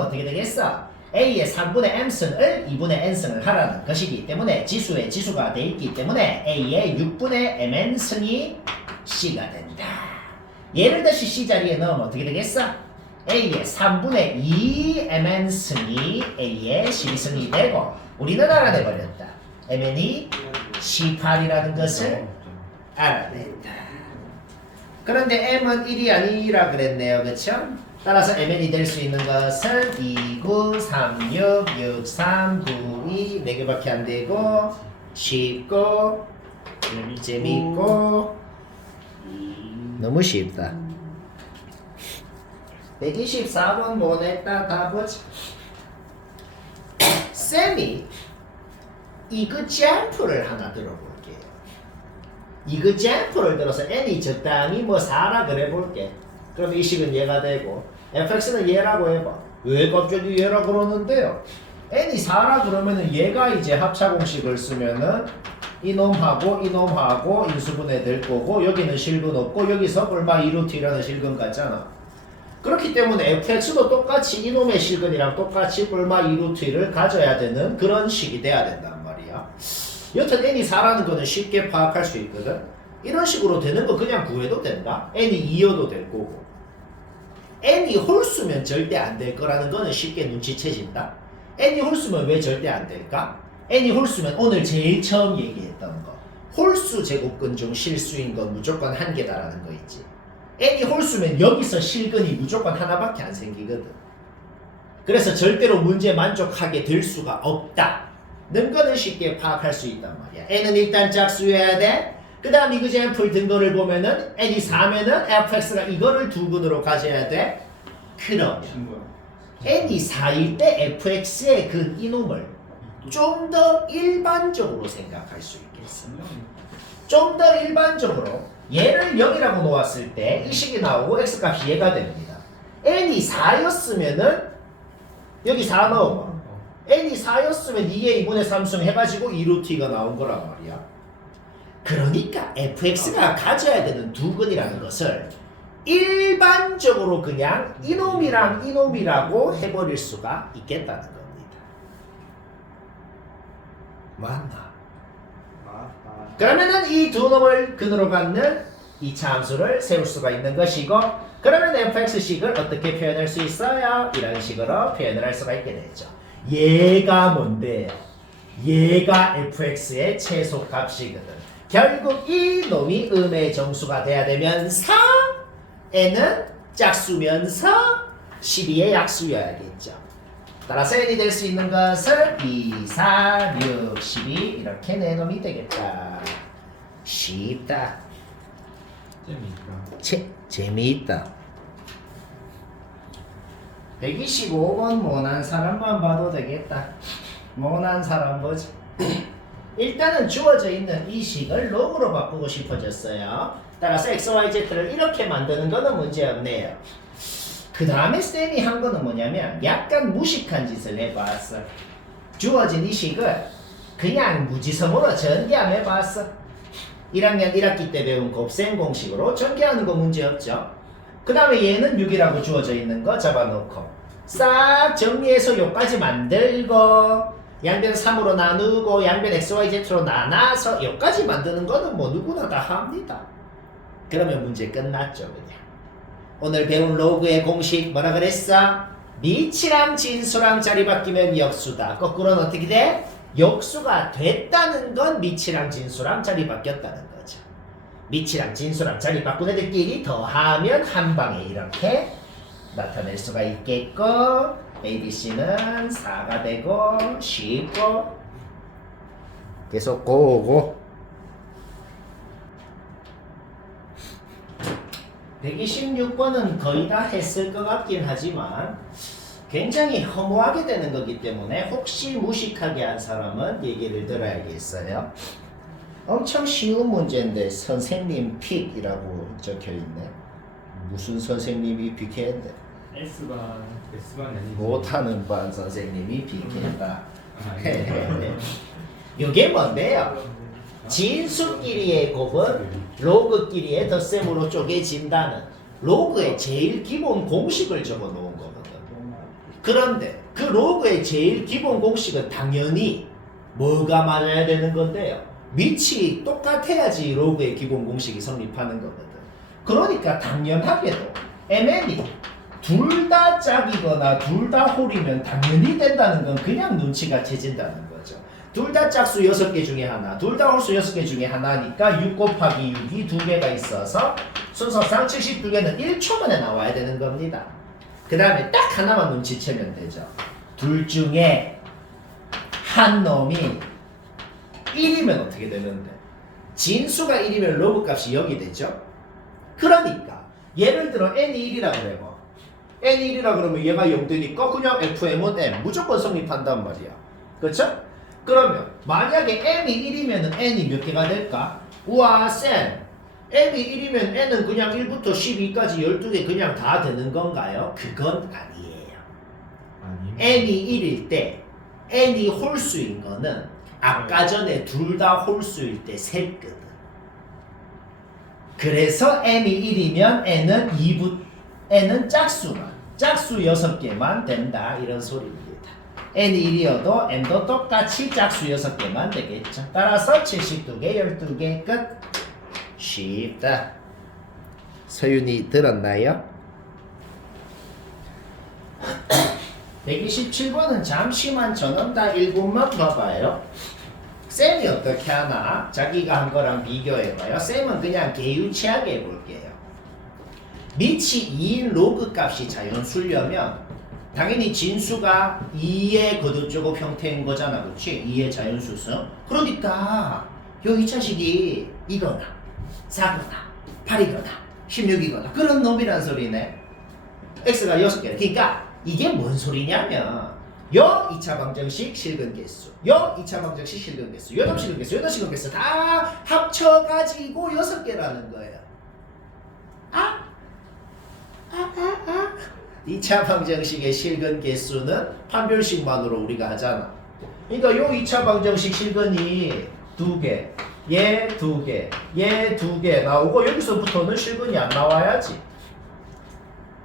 어떻게 되겠어? A의 3분의 M승을 2분의 N승을 하라는 것이기 때문에 지수의 지수가 돼 있기 때문에 A의 6분의 MN승이 C가 된다. 얘를 다시 C 자리에 넣으면 어떻게 되겠어? A의 3분의 2 MN승이 A의 12승이 되고 우리는 알아내버렸다. MN이 C8이라는 것을 알아냈다. 그런데 M은 1이 아니라 그랬네요. 그쵸? 따라서 MN이 될 수 있는 것은 2, 9, 3, 6, 6, 3, 9, 2 4개밖에 안 되고 쉽고 재밌고 너무 쉽다. 124번 뭐 냈다 다 보지. 쌤이 이그잼플을 하나 들어볼게요. 이그잼플을 들어서 n이 적당히 뭐 4라 그래 볼게. 그럼 이 식은 얘가 되고 fx는 얘라고 해봐. 왜 갑자기 얘라 그러는데요? n이 4라 그러면은 얘가 이제 합차공식을 쓰면은 이놈하고 이놈하고 인수분해 될 거고 여기는 실근 없고 여기서 얼마 2루트라는 실근 같잖아. 그렇기 때문에 fx도 똑같이 이놈의 실근이랑 똑같이 얼마 2루트를 가져야 되는 그런 식이 돼야 된단 말이야. 여튼 n이 4라는 거는 쉽게 파악할 수 있거든. 이런 식으로 되는 거 그냥 구해도 된다. n이 2여도 될 거고 n이 홀수면 절대 안 될 거라는 거는 쉽게 눈치채진다. n이 홀수면 왜 절대 안 될까? n이 홀수면 오늘 제일 처음 얘기했던 거 홀수 제곱근 중 실수인 건 무조건 한 개다라는 거 있지. n이 홀수면 여기서 실근이 무조건 하나밖에 안 생기거든. 그래서 절대로 문제 만족하게 될 수가 없다 는 거는 쉽게 파악할 수 있단 말이야. n은 일단 짝수여야 돼. 그 다음 이그잼플 든 거를 보면은 n이 4면은 fx가 이거를 두 근으로 가져야 돼. 그러면 n이 4일 때 fx의 근 이놈을 좀 더 일반적으로 생각할 수 있겠어. 좀 더 일반적으로 얘를 0이라고 놓았을 때 이 식이 나오고 x값이 얘가 됩니다. n이 4였으면은 여기 4 넣어봐. n이 4였으면 2의 2분의 3승 해가지고 2루트가 나온 거란 말이야. 그러니까 fx가 가져야 되는 두 근이라는 것을 일반적으로 그냥 이놈이랑 이놈이라고 해버릴 수가 있겠다는 겁니다. 맞나? 그러면은 이 두 놈을 근으로 갖는 이차 함수를 세울 수가 있는 것이고 그러면 fx식을 어떻게 표현할 수 있어요? 이런 식으로 표현을 할 수가 있게 되죠. 얘가 뭔데요? 얘가 fx의 최소값이거든. 결국 이 놈이 음의 정수가 돼야 되면서 n은 짝수면서 12의 약수여야겠죠. 따라서 n이 될 수 있는 것을 2, 4, 6, 12 이렇게 네 놈이 되겠다. 쉽다. 재미있다. 125번 모난 사람만 봐도 되겠다. 모난 사람 뭐지? 일단은 주어져 있는 이 식을 롱으로 바꾸고 싶어졌어요. 따라서 xyz를 이렇게 만드는 거는 문제없네요. 그 다음에 쌤이 한 거는 뭐냐면 약간 무식한 짓을 해봤어. 주어진 이 식을 그냥 무지성으로 전개함해봤어. 1학년 1학기 때 배운 곱셈 공식으로 전개하는 거 문제없죠. 그 다음에 얘는 6이라고 주어져 있는 거 잡아놓고 싹 정리해서 요까지 만들고 양변 3으로 나누고 양변 xyz로 나눠서 여기까지 만드는 거는 뭐 누구나 다 합니다. 그러면 문제 끝났죠 그냥. 오늘 배운 로그의 공식 뭐라 그랬어? 미치랑 진수랑 자리 바뀌면 역수다. 거꾸로는 어떻게 돼? 역수가 됐다는 건 미치랑 진수랑 자리 바뀌었다는 거죠. 미치랑 진수랑 자리 바꾼 애들끼리 더하면 한 방에 이렇게 나타낼 수가 있겠고 ABC는 4가 되고 쉽고 계속 고고 126번은 거의 다 했을 것 같긴 하지만 굉장히 허무하게 되는 거기 때문에 혹시 무식하게 한 사람은 얘기를 들어야겠어요. 엄청 쉬운 문제인데 선생님 픽이라고 적혀있네. 무슨 선생님이 픽했는데 S반 아니지. 못하는 반 선생님이 픽했다. 네. 이게 뭔데요? 진수끼리의 곱은 로그끼리의 덧셈으로 쪼개진다는 로그의 제일 기본 공식을 적어 놓은 거거든. 그런데 그 로그의 제일 기본 공식은 당연히 뭐가 맞아야 되는 건데요? 밑이 똑같아야지 로그의 기본 공식이 성립하는 거거든. 그러니까 당연하게도 MN이 둘 다 짝이거나 둘 다 홀이면 당연히 된다는 건 그냥 눈치가 채진다는 거죠. 둘 다 짝수 6개 중에 하나, 둘 다 홀수 6개 중에 하나니까 6 곱하기 6이 2개가 있어서 순서상 72개는 1초 만에 나와야 되는 겁니다. 그 다음에 딱 하나만 눈치채면 되죠. 둘 중에 한 놈이 1이면 어떻게 되는데? 진수가 1이면 로그 값이 0이 되죠? 그러니까 예를 들어 n이 1이라 그래봐. n이 1이라 그러면 얘가 0 되니까 그냥 fm은 m 무조건 성립한단 말이야. 그렇죠? 그러면 만약에 m이 1이면 n이 몇 개가 될까? 우와 쌤 m이 1이면 n은 그냥 1부터 12까지 12개 그냥 다 되는 건가요? 그건 아니에요. n이 1일 때 n이 홀수인 거는 아까 전에 둘 다 홀수일 때 셋거든. 그래서 m이 1이면 n은 짝수 6개만 된다 이런 소리입니다. n이 1이어도 m도 똑같이 짝수 6개만 되겠죠. 따라서 72개, 12개 끝. 쉽다. 서윤이 들었나요? 127번은 잠시만 전원다 1분만 봐봐요. 쌤이 어떻게 하나? 자기가 한 거랑 비교해봐요. 쌤은 그냥 개유치하게 해볼게요. 밑이 2인 로그 값이 자연수려면 당연히 진수가 2의 거듭제곱 형태인 거잖아. 그렇지? 2의 자연수성. 그러니까 요 2차식이 이거나 4거나 8이거나 16이거나 그런 놈이란 소리네. x가 6개. 그러니까 이게 뭔 소리냐면 요 2차 방정식 실근 개수, 요 2차 방정식 실근 개수, 요놈 실근 개수, 요놈 실근 개수 다 합쳐가지고 6개라는 거예요. 2차 방정식의 실근 개수는 판별식만으로 우리가 하잖아. 그러니까 요 2차 방정식 실근이 2개, 얘 2개, 얘 2개 나오고 여기서부터는 실근이 안 나와야지.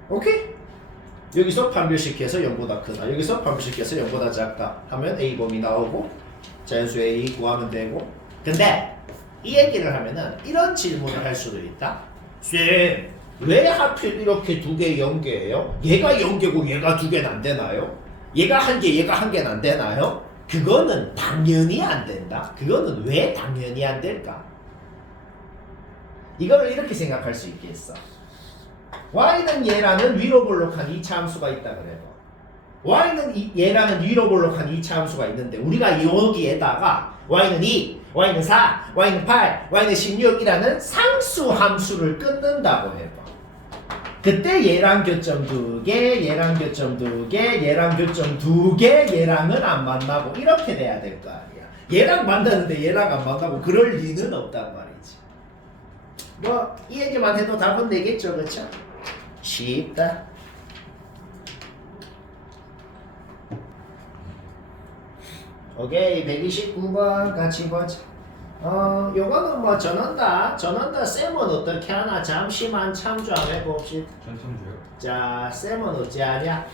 오케이? 여기서 판별식해서 0보다 크다. 여기서 판별식해서 0보다 작다. 하면 A범위 나오고 자연수 A 구하면 되고. 근데 이 얘기를 하면은 이런 질문을 할 수도 있다. 쌤, 왜 하필 이렇게 2개 0개예요? 얘가 0개고 얘가 2개는 안 되나요? 얘가 1개, 얘가 1개는 안 되나요? 그거는 당연히 안 된다. 그거는 왜 당연히 안 될까? 이걸 이렇게 생각할 수 있겠어. y는 얘라는 위로 볼록한 2차 함수가 있다 그래요. y는 얘라는 위로 볼록한 2차 함수가 있는데 우리가 여기에다가 y는 2, y는 4, y는 8, y는 16이라는 상수 함수를 끊는다고 해봐. 그때 얘랑 교점 2개, 얘랑 교점 2개, 얘랑 교점 2개, 얘랑은 안 만나고 이렇게 돼야 될 거 아니야. 얘랑 만나는데 얘랑 안 만나고 그럴 리는 없단 말이지. 뭐 이 얘기만 해도 답은 되겠죠, 그렇죠? 쉽다. 오케이, 129번 같이 보자. 요거는 뭐 전원다 쌤은 어떻게 하나 잠시만 참조 한번 해봅시다. 전참조요? 자, 쌤은 어찌 하냐?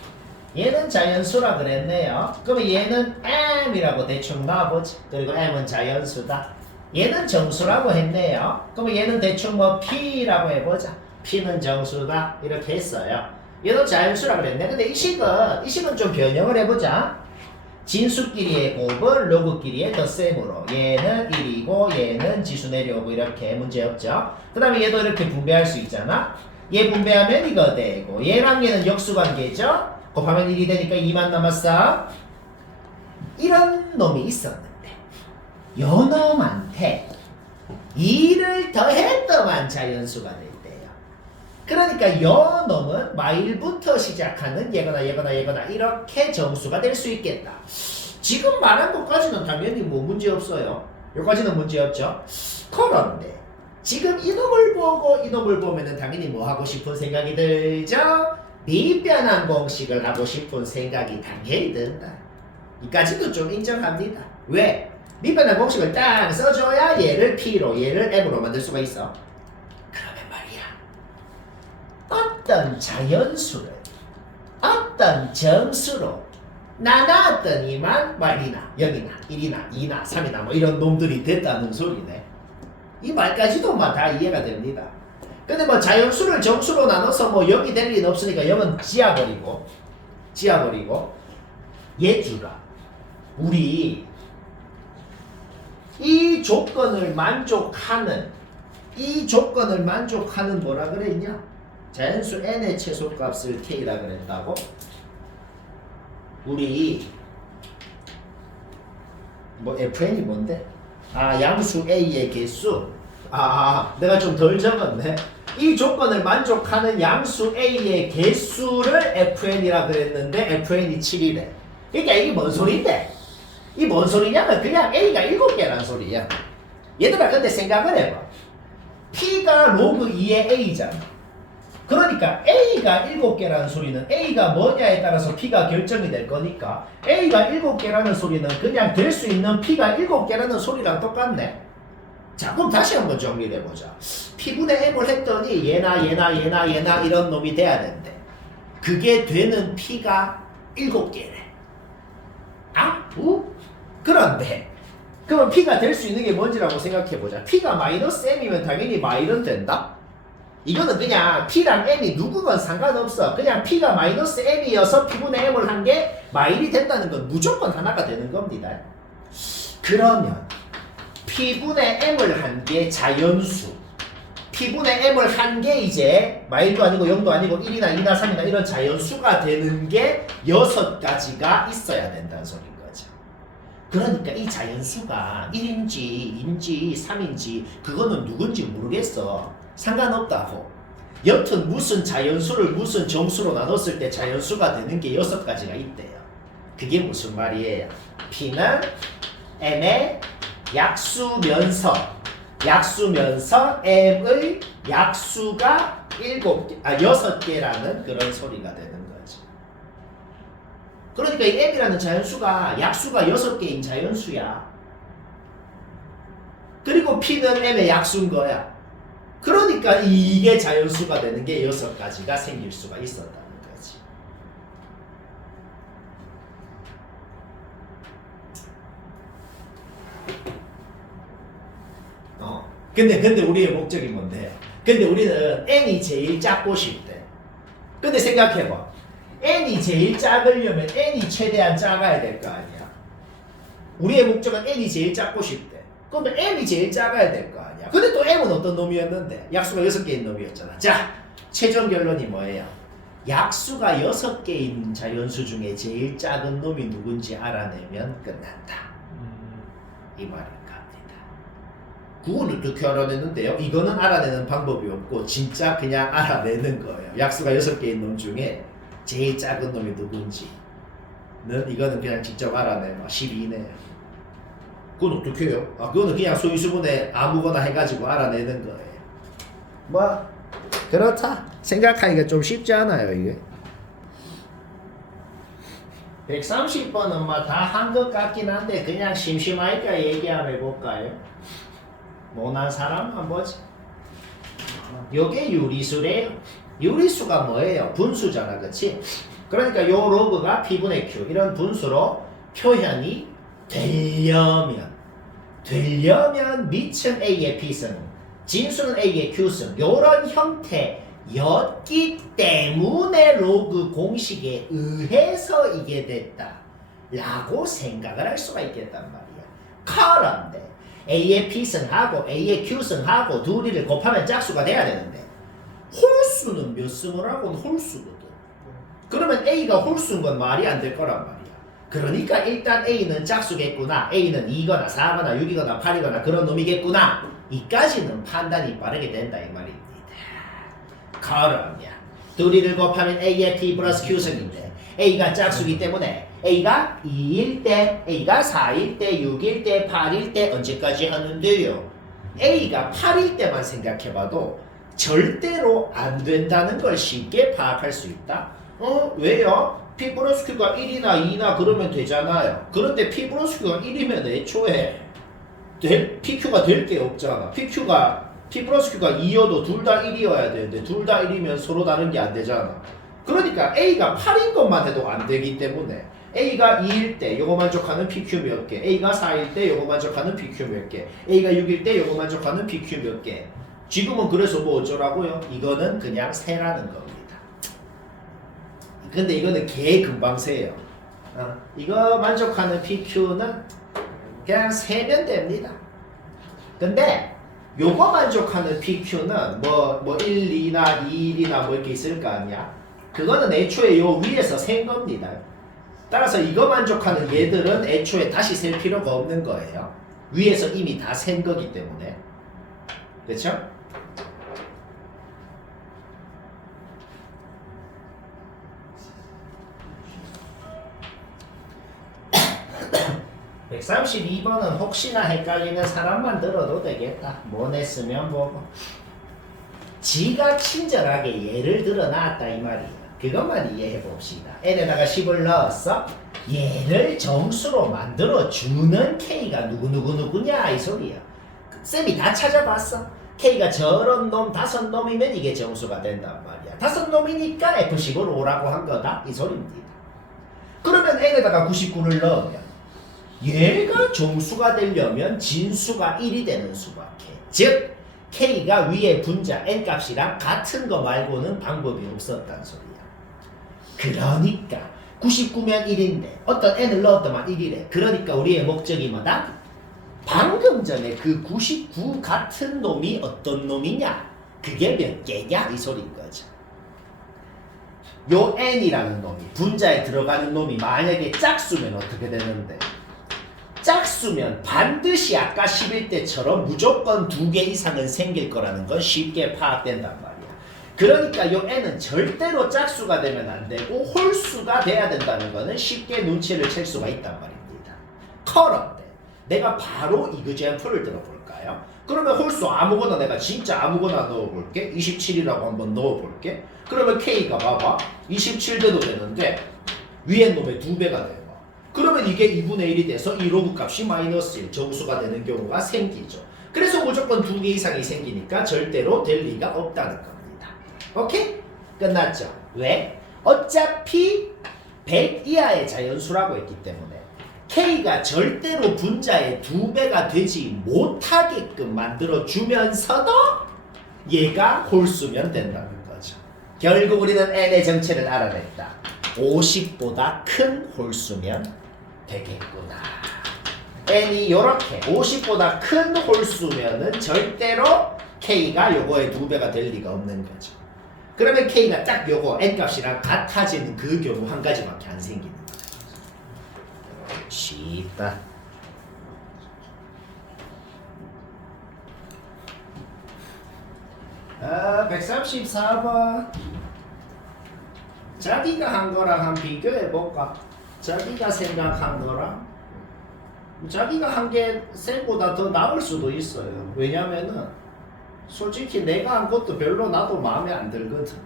얘는 자연수라 그랬네요. 그러면 얘는 m이라고 대충 놔보지. 그리고 m은 자연수다. 얘는 정수라고 했네요. 그럼 얘는 대충 뭐 P라고 해보자. P는 정수다. 이렇게 했어요. 얘도 자연수라고 그랬네. 근데 이 식은 좀 변형을 해보자. 진수끼리의 곱을 로그끼리의 덧셈으로. 얘는 1이고 얘는 지수 내려오고 이렇게 문제없죠. 그 다음에 얘도 이렇게 분배할 수 있잖아. 얘 분배하면 이거 되고 얘랑 얘는 역수관계죠. 곱하면 1이 되니까 2만 남았어. 이런 놈이 있었는데 요 놈한테 2를 더했더만 자연수가 됐대요. 그러니까 요 놈은 마일부터 시작하는 얘거나 이렇게 정수가 될 수 있겠다. 지금 말한 것까지는 당연히 뭐 문제 없어요. 여기까지는 문제 없죠. 그런데 지금 이놈을 보고 이놈을 보면은 당연히 뭐 하고 싶은 생각이 들죠? 미변환 공식을 하고 싶은 생각이 당연히 든다. 이까지도 좀 인정합니다. 왜? 미변환 공식을 딱 써줘야 얘를 P로 얘를 M으로 만들 수가 있어. 그러면 말이야, 어떤 자연수를 어떤 정수로 나눴더니만 말이나 0이나 1이나 2나 3이나 뭐 이런 놈들이 됐다는 소리네. 이 말까지도 다 이해가 됩니다. 근데 뭐 자연수를 정수로 나눠서 뭐 0이 될 리는 없으니까 0은 지워버리고 얘주라. 우리 이 조건을 만족하는 뭐라 그랬냐? 자연수 n의 최소값을 k라 그랬다고? 우리 뭐 fn이 뭔데? 양수 a의 개수. 내가 좀 덜 적었네. 이 조건을 만족하는 양수 a의 개수를 fn이라 그랬는데 fn이 7이래. 그러니까 이게 뭔 소린데? 이 뭔 소리냐면 그냥 a가 7개란 소리야. 얘들아 근데 생각을 해봐. p가 로그 2의 a잖아. 그러니까 a가 7개라는 소리는 a가 뭐냐에 따라서 p가 결정이 될 거니까 a가 7개라는 소리는 그냥 될 수 있는 p가 7개라는 소리랑 똑같네. 자 그럼 다시 한번 정리를 해보자. p분의 m을 했더니 얘나 이런 놈이 돼야 된대. 그게 되는 p가 7개래. 그런데 그러면 p가 될 수 있는 게 뭔지라고 생각해보자. p가 마이너스 m이면 당연히 마일은 된다? 이거는 그냥 p랑 m이 누구건 상관없어. 그냥 p가 마이너스 m이어서 p분의 m을 한 게 마일이 된다는 건 무조건 하나가 되는 겁니다. 그러면 p분의 m을 한 게 자연수, p분의 m을 한 게 이제 마일도 아니고 0도 아니고 1이나 2나 3이나 이런 자연수가 되는 게 6가지가 있어야 된다는 소리인 거죠. 그러니까 이 자연수가 1인지 2인지 3인지 그거는 누군지 모르겠어. 상관없다고. 여튼 무슨 자연수를 무슨 정수로 나눴을 때 자연수가 되는 게 6가지가 있대요. 그게 무슨 말이에요? p는 m의 약수면서 m의 약수가 6개라는 그런 소리가 되는 거지. 그러니까 이 m이라는 자연수가 약수가 6개인 자연수야. 그리고 p는 m의 약수인 거야. 그러니까 이게 자연수가 되는 게 6가지가 생길 수가 있었다는 거지. 근데 우리의 목적이 뭔데요? 근데 우리는 n이 제일 작고 싶대. 근데 생각해봐. n이 제일 작으려면 n이 최대한 작아야 될 거 아니야. 우리의 목적은 n이 제일 작고 싶대. 그러면 m이 제일 작아야 될 거 아니야. 근데 또 m은 어떤 놈이었는데? 약수가 6개인 놈이었잖아. 자, 최종 결론이 뭐예요? 약수가 6개인 자연수 중에 제일 작은 놈이 누군지 알아내면 끝난다. 이 말입니다. 그건 어떻게 알아내는데요? 이거는 알아내는 방법이 없고 진짜 그냥 알아내는 거예요. 약수가 6개인 놈 중에 제일 작은 놈이 누군지는 이거는 그냥 직접 알아내면 12네요. 그건 어떻게 해요? 그거는 그냥 소인수분해 아무거나 해가지고 알아내는 거예요. 뭐 그렇다. 생각하기가 좀 쉽지 않아요 이게. 130번은 뭐 다 한 것 같긴 한데 그냥 심심하니까 얘기 한번 해볼까요? 모난 사람만 보지. 요게 유리수래요. 유리수가 뭐예요? 분수잖아, 그치? 그러니까 요 로그가 p분의 q 이런 분수로 표현이 되려면 미층 A의 P승, 진수는 A의 Q승 요런 형태였기 때문에 로그 공식에 의해서 이게 됐다 라고 생각을 할 수가 있겠단 말이야. 그런데 A의 P승하고 A의 Q승하고 둘이를 곱하면 짝수가 돼야 되는데 홀수는 몇 승을 하고는 홀수거든. 그러면 A가 홀수인 건 말이 안 될 거란 말이야. 그러니까 일단 A는 짝수겠구나. A는 2거나 4거나 6이거나 8이거나 그런 놈이겠구나. 이까지는 판단이 빠르게 된다 이 말입니다. 그러면 둘이를 곱하면 A의 P 플러스 Q승인데 A가 짝수기 때문에 A가 2일 때, A가 4일 때, 6일 때, 8일 때 언제까지 하는데요? A가 8일 때만 생각해봐도 절대로 안 된다는 걸 쉽게 파악할 수 있다. 왜요? P 플러스 Q가 1이나 2나 그러면 되잖아요. 그런데 P 플러스 Q가 1이면 애초에 PQ가 될 게 없잖아. P 플러스 Q가 2여도 둘 다 1이어야 되는데 둘 다 1이면 서로 다른 게 안 되잖아. 그러니까 A가 8인 것만 해도 안 되기 때문에 A가 2일 때 요거 만족하는 PQ 몇 개, A가 4일 때 요거 만족하는 PQ 몇 개, A가 6일 때 요거 만족하는 PQ 몇 개. 지금은 그래서 뭐 어쩌라고요? 이거는 그냥 세라는 겁니다. 근데 이거는 개 금방 세요. 이거 만족하는 PQ는 그냥 세면 됩니다. 근데 요거 만족하는 PQ는 뭐 1, 2나 2, 1이나 뭐 이렇게 있을 거 아니야? 그거는 애초에 요 위에서 센 겁니다. 따라서 이거 만족하는 얘들은 애초에 다시 셀 필요가 없는 거예요. 위에서 이미 다 센 거기 때문에. 그렇죠? (132번은) 혹시나 헷갈리는 사람만 들어도 되겠다. 뭐 냈으면 뭐고. 지가 친절하게 예를 들어 놨다 이 말이야. 그것만 이해해 봅시다. n에다가 10을 넣었어. 얘를 정수로 만들어 주는 k가 누구냐 이 소리야. 쌤이 다 찾아봤어. k가 저런 놈 5놈이면 이게 정수가 된단 말이야. 5놈이니까 F10을 오라고 한 거다 이 소리입니다. 그러면 n에다가 99를 넣으면 얘가 정수가 되려면 진수가 1이 되는 수밖에. 즉 k가 위에 분자 n값이랑 같은 거 말고는 방법이 없었단 소리야. 그러니까 99면 1인데 어떤 n을 넣었더만 1이래. 그러니까 우리의 목적이 뭐다? 방금 전에 그 99 같은 놈이 어떤 놈이냐? 그게 몇 개냐? 이 소리인 거죠. 요 n이라는 놈이 분자에 들어가는 놈이 만약에 짝수면 어떻게 되는데? 짝수면 반드시 아까 11 때처럼 무조건 2개 이상은 생길 거라는 건 쉽게 파악된단 말이야. 그러니까 요 n은 절대로 짝수가 되면 안 되고 홀수가 돼야 된다는 거는 쉽게 눈치를 챌 수가 있단 말입니다. 그런데 내가 바로 이그젠플을 들어볼까요? 그러면 홀수 아무거나 내가 진짜 아무거나 넣어볼게. 27이라고 한번 넣어볼게. 그러면 k가 봐봐 27 돼도 되는데 위에 놈의 2배가 돼요. 그러면 이게 2분의 1이 돼서 이 로그 값이 마이너스 1 정수가 되는 경우가 생기죠. 그래서 무조건 2개 이상이 생기니까 절대로 될 리가 없다는 겁니다. 오케이? 끝났죠? 왜? 어차피 100 이하의 자연수라고 했기 때문에 k가 절대로 분자의 2배가 되지 못하게끔 만들어주면서도 얘가 홀수면 된다는 거죠. 결국 우리는 n의 정체를 알아냈다. 50보다 큰 홀수면 되겠구나. n이 요렇게 50보다 큰 홀수면은 절대로 k가 요거의 2배가 될 리가 없는 거죠. 그러면 k가 딱 요거 n값이랑 같아지는 그 경우 한 가지밖에 안 생기는 거죠. 쉽다. 아, 134번. 자기가 한 거랑 한 비교해 볼까? 자기가 생각한 거랑 자기가 한 게 쌤보다 더 나을 수도 있어요. 왜냐면은 솔직히 내가 한 것도 별로 나도 마음에 안 들거든.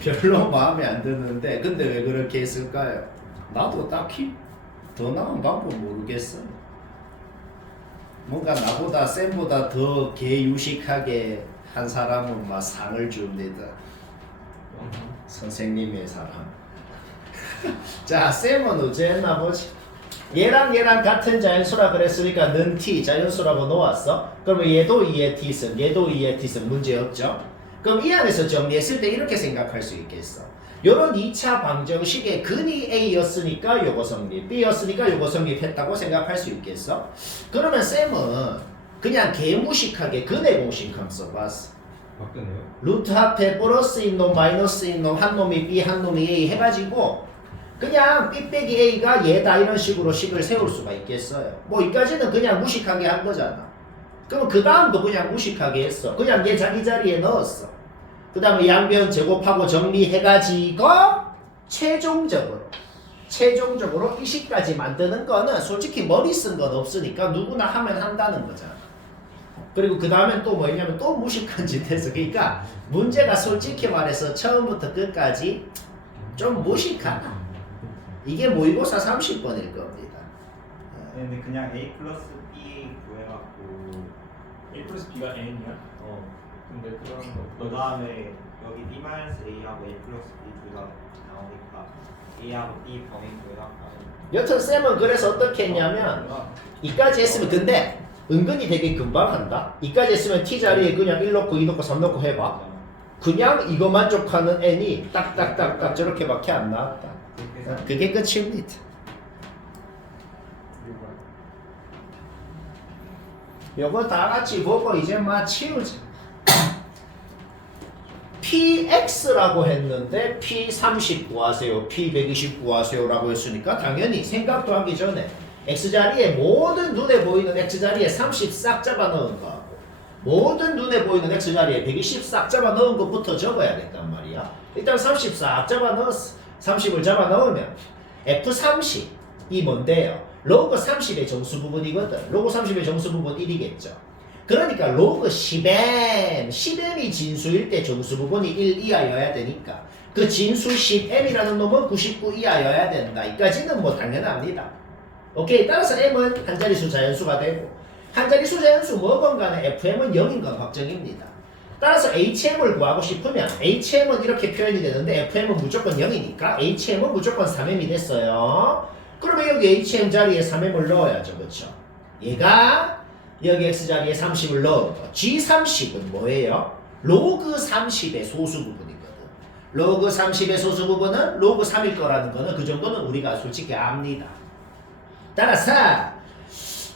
별로 마음에 안 드는데 근데 왜 그렇게 했을까요? 나도 딱히 더 나은 방법 모르겠어요. 뭔가 나보다 쌤보다 더 개유식하게 한 사람은 막 상을 줍니다. 선생님의 사람. 자, 쌤은 어째 했나 보지? 얘랑 얘랑 같은 자연수라 그랬으니까 는 t 자연수라고 놓았어. 그러면 얘도 2의 t승, 얘도 2의 t승 문제 없죠. 그럼 이 안에서 정리했을 때 이렇게 생각할 수 있겠어. 요런 2차 방정식의 근이 A였으니까 요거 성립, B였으니까 요거 성립했다고 생각할 수 있겠어. 그러면 쌤은 그냥 개무식하게 근의 공식 한번 써봤어. 바뀌었네요. 루트 앞에 플러스인 놈, 마이너스인 놈, 한 놈이 B, 한 놈이 A 해가지고 그냥 B 빼기 A가 얘다 이런 식으로 식을 세울 수가 있겠어요. 뭐 이까지는 그냥 무식하게 한 거잖아. 그럼 그 다음도 그냥 무식하게 했어. 그냥 얘 자기 자리에 넣었어. 그 다음에 양변 제곱하고 정리해가지고 최종적으로 이 식까지 만드는 거는 솔직히 머리 쓴 건 없으니까 누구나 하면 한다는 거잖아. 그리고 그 다음엔 또 뭐냐면 또 무식한 짓 했어. 그러니까 문제가 솔직히 말해서 처음부터 끝까지 좀 무식하다. 이게 모의고사 30번일 겁니다. 네, 근데 그냥 A 플러스 B 구해갖고 A 플러스 B가 N이야? 근데 그런 거 그 다음에 여기 B 마이너스 A하고 A 플러스 B 둘 다 나오니까 A하고 B 범위 구해갖고 여튼 쌤은 그래서 어떻게 했냐면 이까지 했으면 근데 은근히 되게 금방 한다. 이까지 했으면 t 자리에 그냥 1 넣고 2 넣고 3 넣고 해봐. 그냥 이거 만족하는 n이 딱딱딱딱 저렇게밖에 안 나왔다. 그게 끝입니다. 요거 다 같이 보고 이제 막 치우자. PX라고 했는데 P30 구하세요, P120 구하세요라고 했으니까 당연히 생각도 하기 전에 X자리에 모든 눈에 보이는 X자리에 30 싹 잡아 넣은 거하고 모든 눈에 보이는 X자리에 120 싹 잡아 넣은 것부터 적어야 된단 말이야. 일단 30 싹 잡아 넣었어. 30을 잡아 넣으면 F30이 뭔데요? 로그 30의 정수 부분이거든. 로그 30의 정수 부분 1이겠죠. 그러니까 로그 10m이 진수일 때 정수 부분이 1 이하여야 되니까 그 진수 10m이라는 놈은 99 이하여야 된다. 이까지는 뭐 당연합니다. 오케이. 따라서 m은 한 자리수 자연수가 되고 한 자리수 자연수 뭐건 간에 fm은 0인 건 확정입니다. 따라서 HM을 구하고 싶으면 HM은 이렇게 표현이 되는데 FM은 무조건 0이니까 HM은 무조건 3m이 됐어요. 그러면 여기 HM 자리에 3m을 넣어야죠. 그렇죠? 얘가 여기 X자리에 30을 넣은 거. G30은 뭐예요? 로그 30의 소수 부분이거든. 로그 30의 소수 부분은 로그 3일 거라는 거는 그 정도는 우리가 솔직히 압니다. 따라서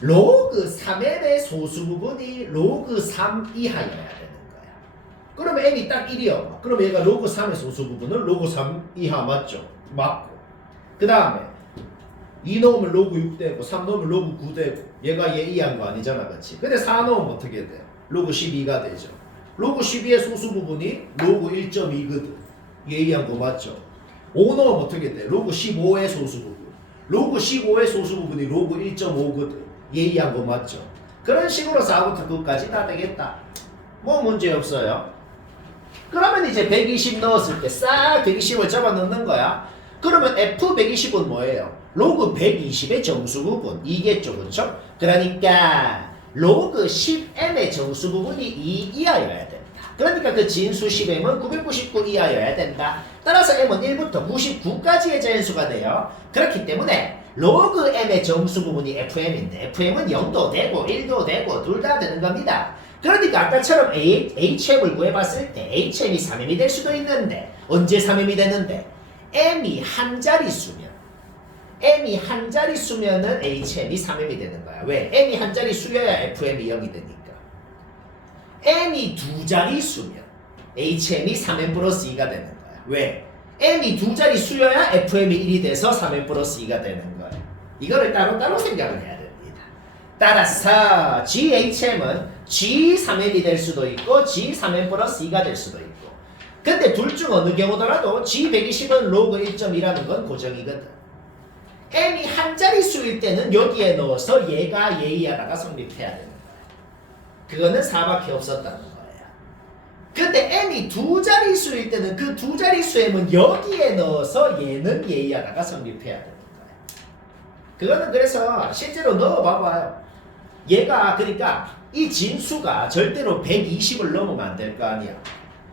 로그 3m의 소수 부분이 로그 3 이하여야 되는 거야. 그러면 m이 딱 1이요. 그럼 얘가 로그 3의 소수 부분은 로그 3 이하 맞죠? 맞고. 그 다음에 2 넣으면 로그 6 되고 3 넣으면 로그 9 되고 얘가 얘 이한 거 아니잖아. 그치? 근데 4 넣으면 어떻게 돼? 로그 12가 되죠. 로그 12의 소수 부분이 로그 1.2거든. 얘 이한 거 맞죠? 5 넣으면 어떻게 돼? 로그 15의 소수 부분. 로그 15의 소수 부분이 로그 1.5거든. 얘 이한 거 맞죠? 그런 식으로 4부터 9까지 다 되겠다. 뭐 문제 없어요. 그러면 이제 120 넣었을 때 싹 120을 잡아 넣는 거야. 그러면 F120은 뭐예요? 로그 120의 정수 부분 이겠죠. 그렇죠? 그러니까 로그 10m의 정수 부분이 2 이하여야 된다. 그러니까 그 진수 10m은 999 이하여야 된다. 따라서 m은 1부터 99까지의 자연수가 돼요. 그렇기 때문에 로그 m의 정수 부분이 fm인데 fm은 0도 되고 1도 되고 둘 다 되는 겁니다. 그러니까 아까처럼 HM을 구해봤을 때 HM이 3m이 될 수도 있는데 언제 3m이 되는데 m이 한 자릿수면 m이 한 자릿수면은 HM이 3m이 되는 거야. 왜? m이 한 자릿수여야 FM이 0이 되니까. m이 두 자릿수면 HM이 3m 플러스 2가 되는 거야. 왜? m이 두 자릿수여야 FM이 1이 돼서 3m 플러스 2가 되는 거야. 이거를 따로따로 생각을 해야 됩니다. 따라서 GHM은 G3m이 될 수도 있고 G3m 플러스 2가 될 수도 있고 근데 둘 중 어느 경우더라도 G120은 로그 1.2라는 건 고정이거든. m이 한 자릿수일 때는 여기에 넣어서 얘가 얘 이하다가 성립해야 되는 거야. 그거는 4밖에 없었다는 거야. 근데 m이 두 자릿수일 때는 그 두 자릿수 m은 여기에 넣어서 얘는 얘 이하다가 성립해야 되는 거야. 그거는 그래서 실제로 넣어봐봐요. 얘가 그러니까 이 진수가 절대로 120을 넘으면 안 될 거 아니야.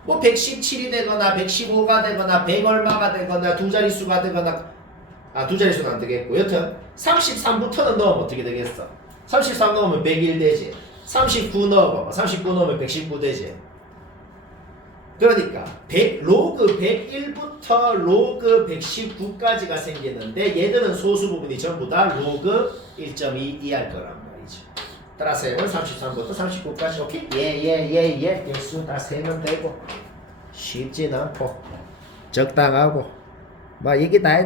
뭐 117이 되거나 115가 되거나 100 얼마가 되거나 두 자릿수가 되거나 두 자릿수는 안 되겠고 여튼 33부터는 넣으면 어떻게 되겠어? 33 넣으면 101 되지. 39 넣어봐봐. 39 넣으면 119 되지. 그러니까 로그 101부터 로그 119까지가 생기는데 얘들은 소수 부분이 전부 다 로그 1.2 이할 거란 말이죠. 따라서 얘는 33부터 39까지 오케이? 예. 개수 다 세면 되고 쉽진 않고 적당하고 뭐 이게 다